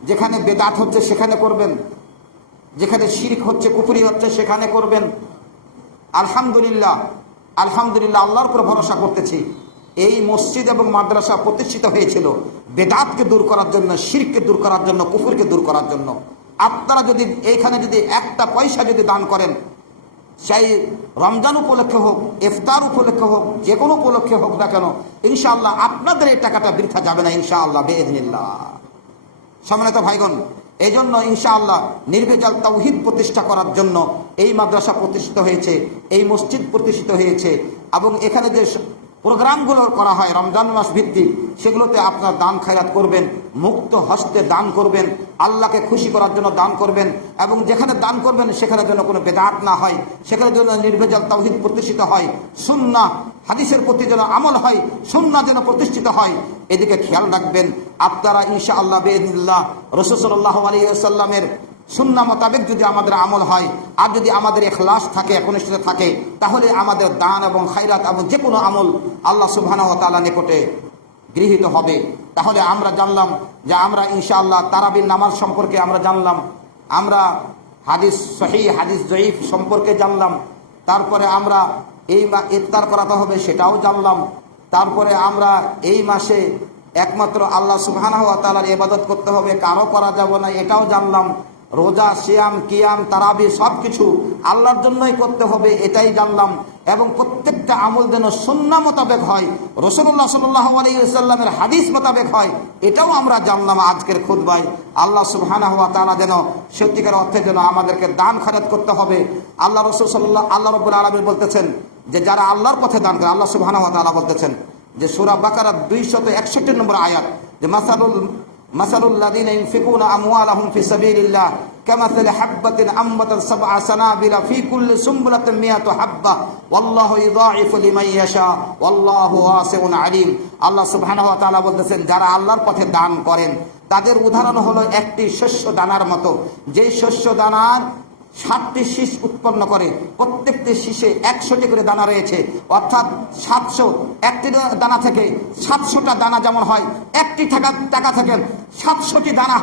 যেখানে বেদাত হচ্ছে সেখানে করবেন, যেখানে শিরক হচ্ছে, কুফরি হচ্ছে সেখানে করবেন। আলহামদুলিল্লাহ আল্লাহর উপর ভরসা করতেছি। এই মসজিদ এবং মাদ্রাসা প্রতিষ্ঠিত হয়েছিল বেদাতকে দূর করার জন্য, শিরককে দূর করার জন্য, কুফরকে দূর করার জন্য। আপনারা যদি এইখানে যদি একটা পয়সা যদি দান করেন, সেই রমজান উপলক্ষে হোক, ইফতার উপলক্ষে হোক, যে কোনো উপলক্ষে হোক না কেন, ইনশাআল্লাহ আপনাদের এই টাকাটা বৃথা যাবে না ইনশাআল্লাহ বিইذنিল্লাহ। সম্মানিত ভাইগণ, এই জন্য ইনশাআল্লাহ নির্ভেজাল তাওহীদ প্রতিষ্ঠা করার জন্য এই মাদ্রাসা প্রতিষ্ঠিত হয়েছে, এই মসজিদ প্রতিষ্ঠিত হয়েছে। এবং এখানে যে প্রোগ্রামগুলো করা হয় রমজান মাস ভিত্তিক, সেগুলোতে আপনার দান খায়রাত করবেন, মুক্ত হস্তে দান করবেন, আল্লাহকে খুশি করার জন্য দান করবেন। এবং যেখানে দান করবেন সেখানে যেন কোনো বেদাত না হয়, সেখানে যেন নির্ভেজাল তাওহীদ প্রতিষ্ঠিত হয়, সুন্নাহ হাদিসের প্রতি যেন আমল হয়, সুন্নাহ যেন প্রতিষ্ঠিত হয়, এদিকে খেয়াল রাখবেন। আপনারা ইনশাআল্লাহ বিইذনিল্লাহ রাসূল সাল্লাল্লাহু আলাইহি ওয়াসাল্লামের সুন্নাহ মোতাবেক যদি আমাদের আমল হয়, আর যদি আমাদের ইখলাস থাকে, একনিষ্ঠতা থাকে, তাহলে আমাদের দান এবং খায়রাত এবং যে কোনো আমল আল্লাহ সুবহানাহু ওয়া তাআলার নিকটে গৃহীত হবে। তাহলে আমরা জানলাম যে আমরা ইনশাআল্লাহ তারাবির নামাজ সম্পর্কে আমরা জানলাম, আমরা হাদিস সহিহ হাদিস জয়ীফ সম্পর্কে জানলাম, তারপরে আমরা এই ইফতার করাতে হবে সেটাও জানলাম, তারপরে আমরা এই মাসে একমাত্র আল্লাহ সুবহানাহু ওয়া তাআলার ইবাদত করতে হবে, কারো করা যাবে না এটাও জানলাম। রোজা, সিয়াম, কিয়াম, তারাবি সবকিছু আল্লাহর জন্যই করতে হবে এটাই জানলাম। এবং প্রত্যেকটা আমল যেন সুন্নাহ মোতাবেক হয়, রাসূলুল্লাহ সাল্লাল্লাহু আলাইহি ওয়াসাল্লামের হাদিস মোতাবেক হয়, এটাও আমরা জানলাম আজকের খুতবায়। আল্লাহ সুবহানাহু ওয়া তাআলা যেন সত্যিকার অর্থে যেন আমাদেরকে দান খয়রাত করতে হবে। আল্লাহ রাব্বুল আলামিন বলতেছেন যে যারা আল্লাহর পথে দান করে, আল্লাহ সুবহানাহু ওয়া তাআলা বলতেছেন যে সূরা বাকারা 261 নম্বর আয়াত, যে মাসালুল লাযিনা ইউনফিকুনা আমওয়ালাহুম ফি সাবিলিল্লাহ কামাসালি হাববাতিন আমবাতাত সাবআ সানাবিলা ফি কুল্লি সুমবুলাতিন মিয়াতু হাব্বা ওয়াল্লাহু ইউযায়িফু লিমান ইয়াশা ওয়াল্লাহু ওয়াসিউন আলিম। আল্লাহ সুবহানাহু ওয়া তাআলা বলতেছেন যারা আল্লাহর পথে দান করেন তাদের উদাহরণ হলো একটি শস্য দানার মতো, যেই শস্য দানার 7টি শীষ উৎপন্ন করে, প্রত্যেকটি শীষে 100টি করে দানা রয়েছে, অর্থাৎ 700, একটি দানা থেকে 700টা দানা যেমন হয়, একটি টাকা থেকে 700টি দানা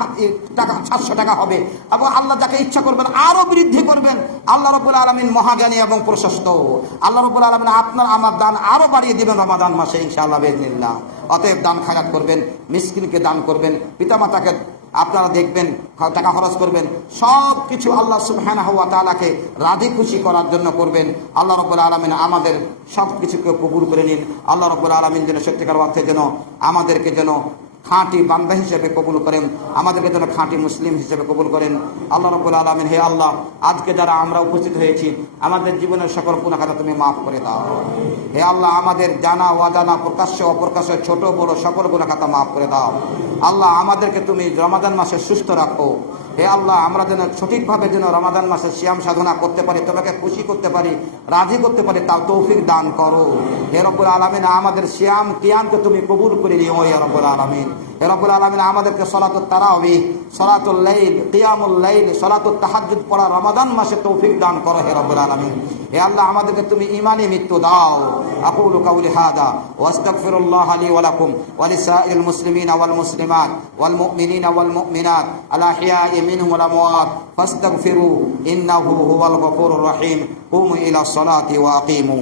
টাকা 700 টাকা হবে। এবং আল্লাহ যাকে ইচ্ছা করবেন আরো বৃদ্ধি করবেন। আল্লাহ রাব্বুল আলামিন মহাজ্ঞানী এবং প্রশস্ত। আল্লাহ রাব্বুল আলামিন আপনার আমার দান আরো বাড়িয়ে দিবেন রমাদান মাসে ইনশাআল্লাহ বিইذনিল্লাহ। অতএব দান খায়রাত করবেন, মিসকিনকে দান করবেন, পিতামাতাকে আপনারা দেখবেন টাকা খরচ করবেন, সব কিছু আল্লাহ সুবহানাহু ওয়া তাআলাকে রাজি খুশি করার জন্য করবেন। আল্লাহ রাব্বুল আলামিন আমাদের সব কিছুকে কবুল করে নিন। আল্লাহ রাব্বুল আলামিন যেন সত্যিকার অর্থে যেন আমাদেরকে যেন খাঁটি বান্দা হিসেবে কবুল করেন, আমাদেরকে যেন খাঁটি মুসলিম হিসেবে কবুল করেন। আল্লাহ রাব্বুল আলামিন, হে আল্লাহ, আজকে যারা আমরা উপস্থিত হয়েছি আমাদের জীবনের সকল গুনাহ খাতা তুমি মাফ করে দাও। হে আল্লাহ, আমাদের জানা অজানা, প্রকাশ্য অপ্রকাশ্য, ছোট বড় সকল গুনাহ খাতা মাফ করে দাও। আল্লাহ, আমাদেরকে তুমি রমাদান মাসে সুস্থ রাখো। হে আল্লাহ, আমরা যেন সঠিকভাবে যেন রমাদান মাসে সিয়াম সাধনা করতে পারি, তোমাকে খুশি করতে পারি, রাজি করতে পারি, তাও তৌফিক দান করো। হে রব্বুল আলামিন, আমাদের সিয়াম কিয়ামকে তুমি কবুল করে নিও হে রব্বুল আলামিন। হে রব্বুল আলামিন, আমাদেরকে সালাতুত তারাবিহ, সালাতুল লাইল, কিয়ামুল লাইল, সালাতুত তাহাজ্জুদ পড়া রমাদান মাসে তৌফিক দান করো হে রব্বুল আলামিন। হে আল্লাহ, আমাদেরকে তুমি ঈমানি মৃত্যু দাও। আকুলু কাউলি হাদা ওয়া আস্তাগফিরুল্লাহ লি ওয়া লাকুম ওয়া লিসাইরিল মুসলিমিনা ওয়াল মুসলিমাত ওয়াল মুমিনিনা ওয়াল মুমিনাত আল আহইয়াই মিনহুম ওয়াল আমওয়াত ফাস্তাগফিরু ইন্নাহু হুয়াল গফুরুর রহিম। কুমু ইলা সলাতি ওয়া আকিমু।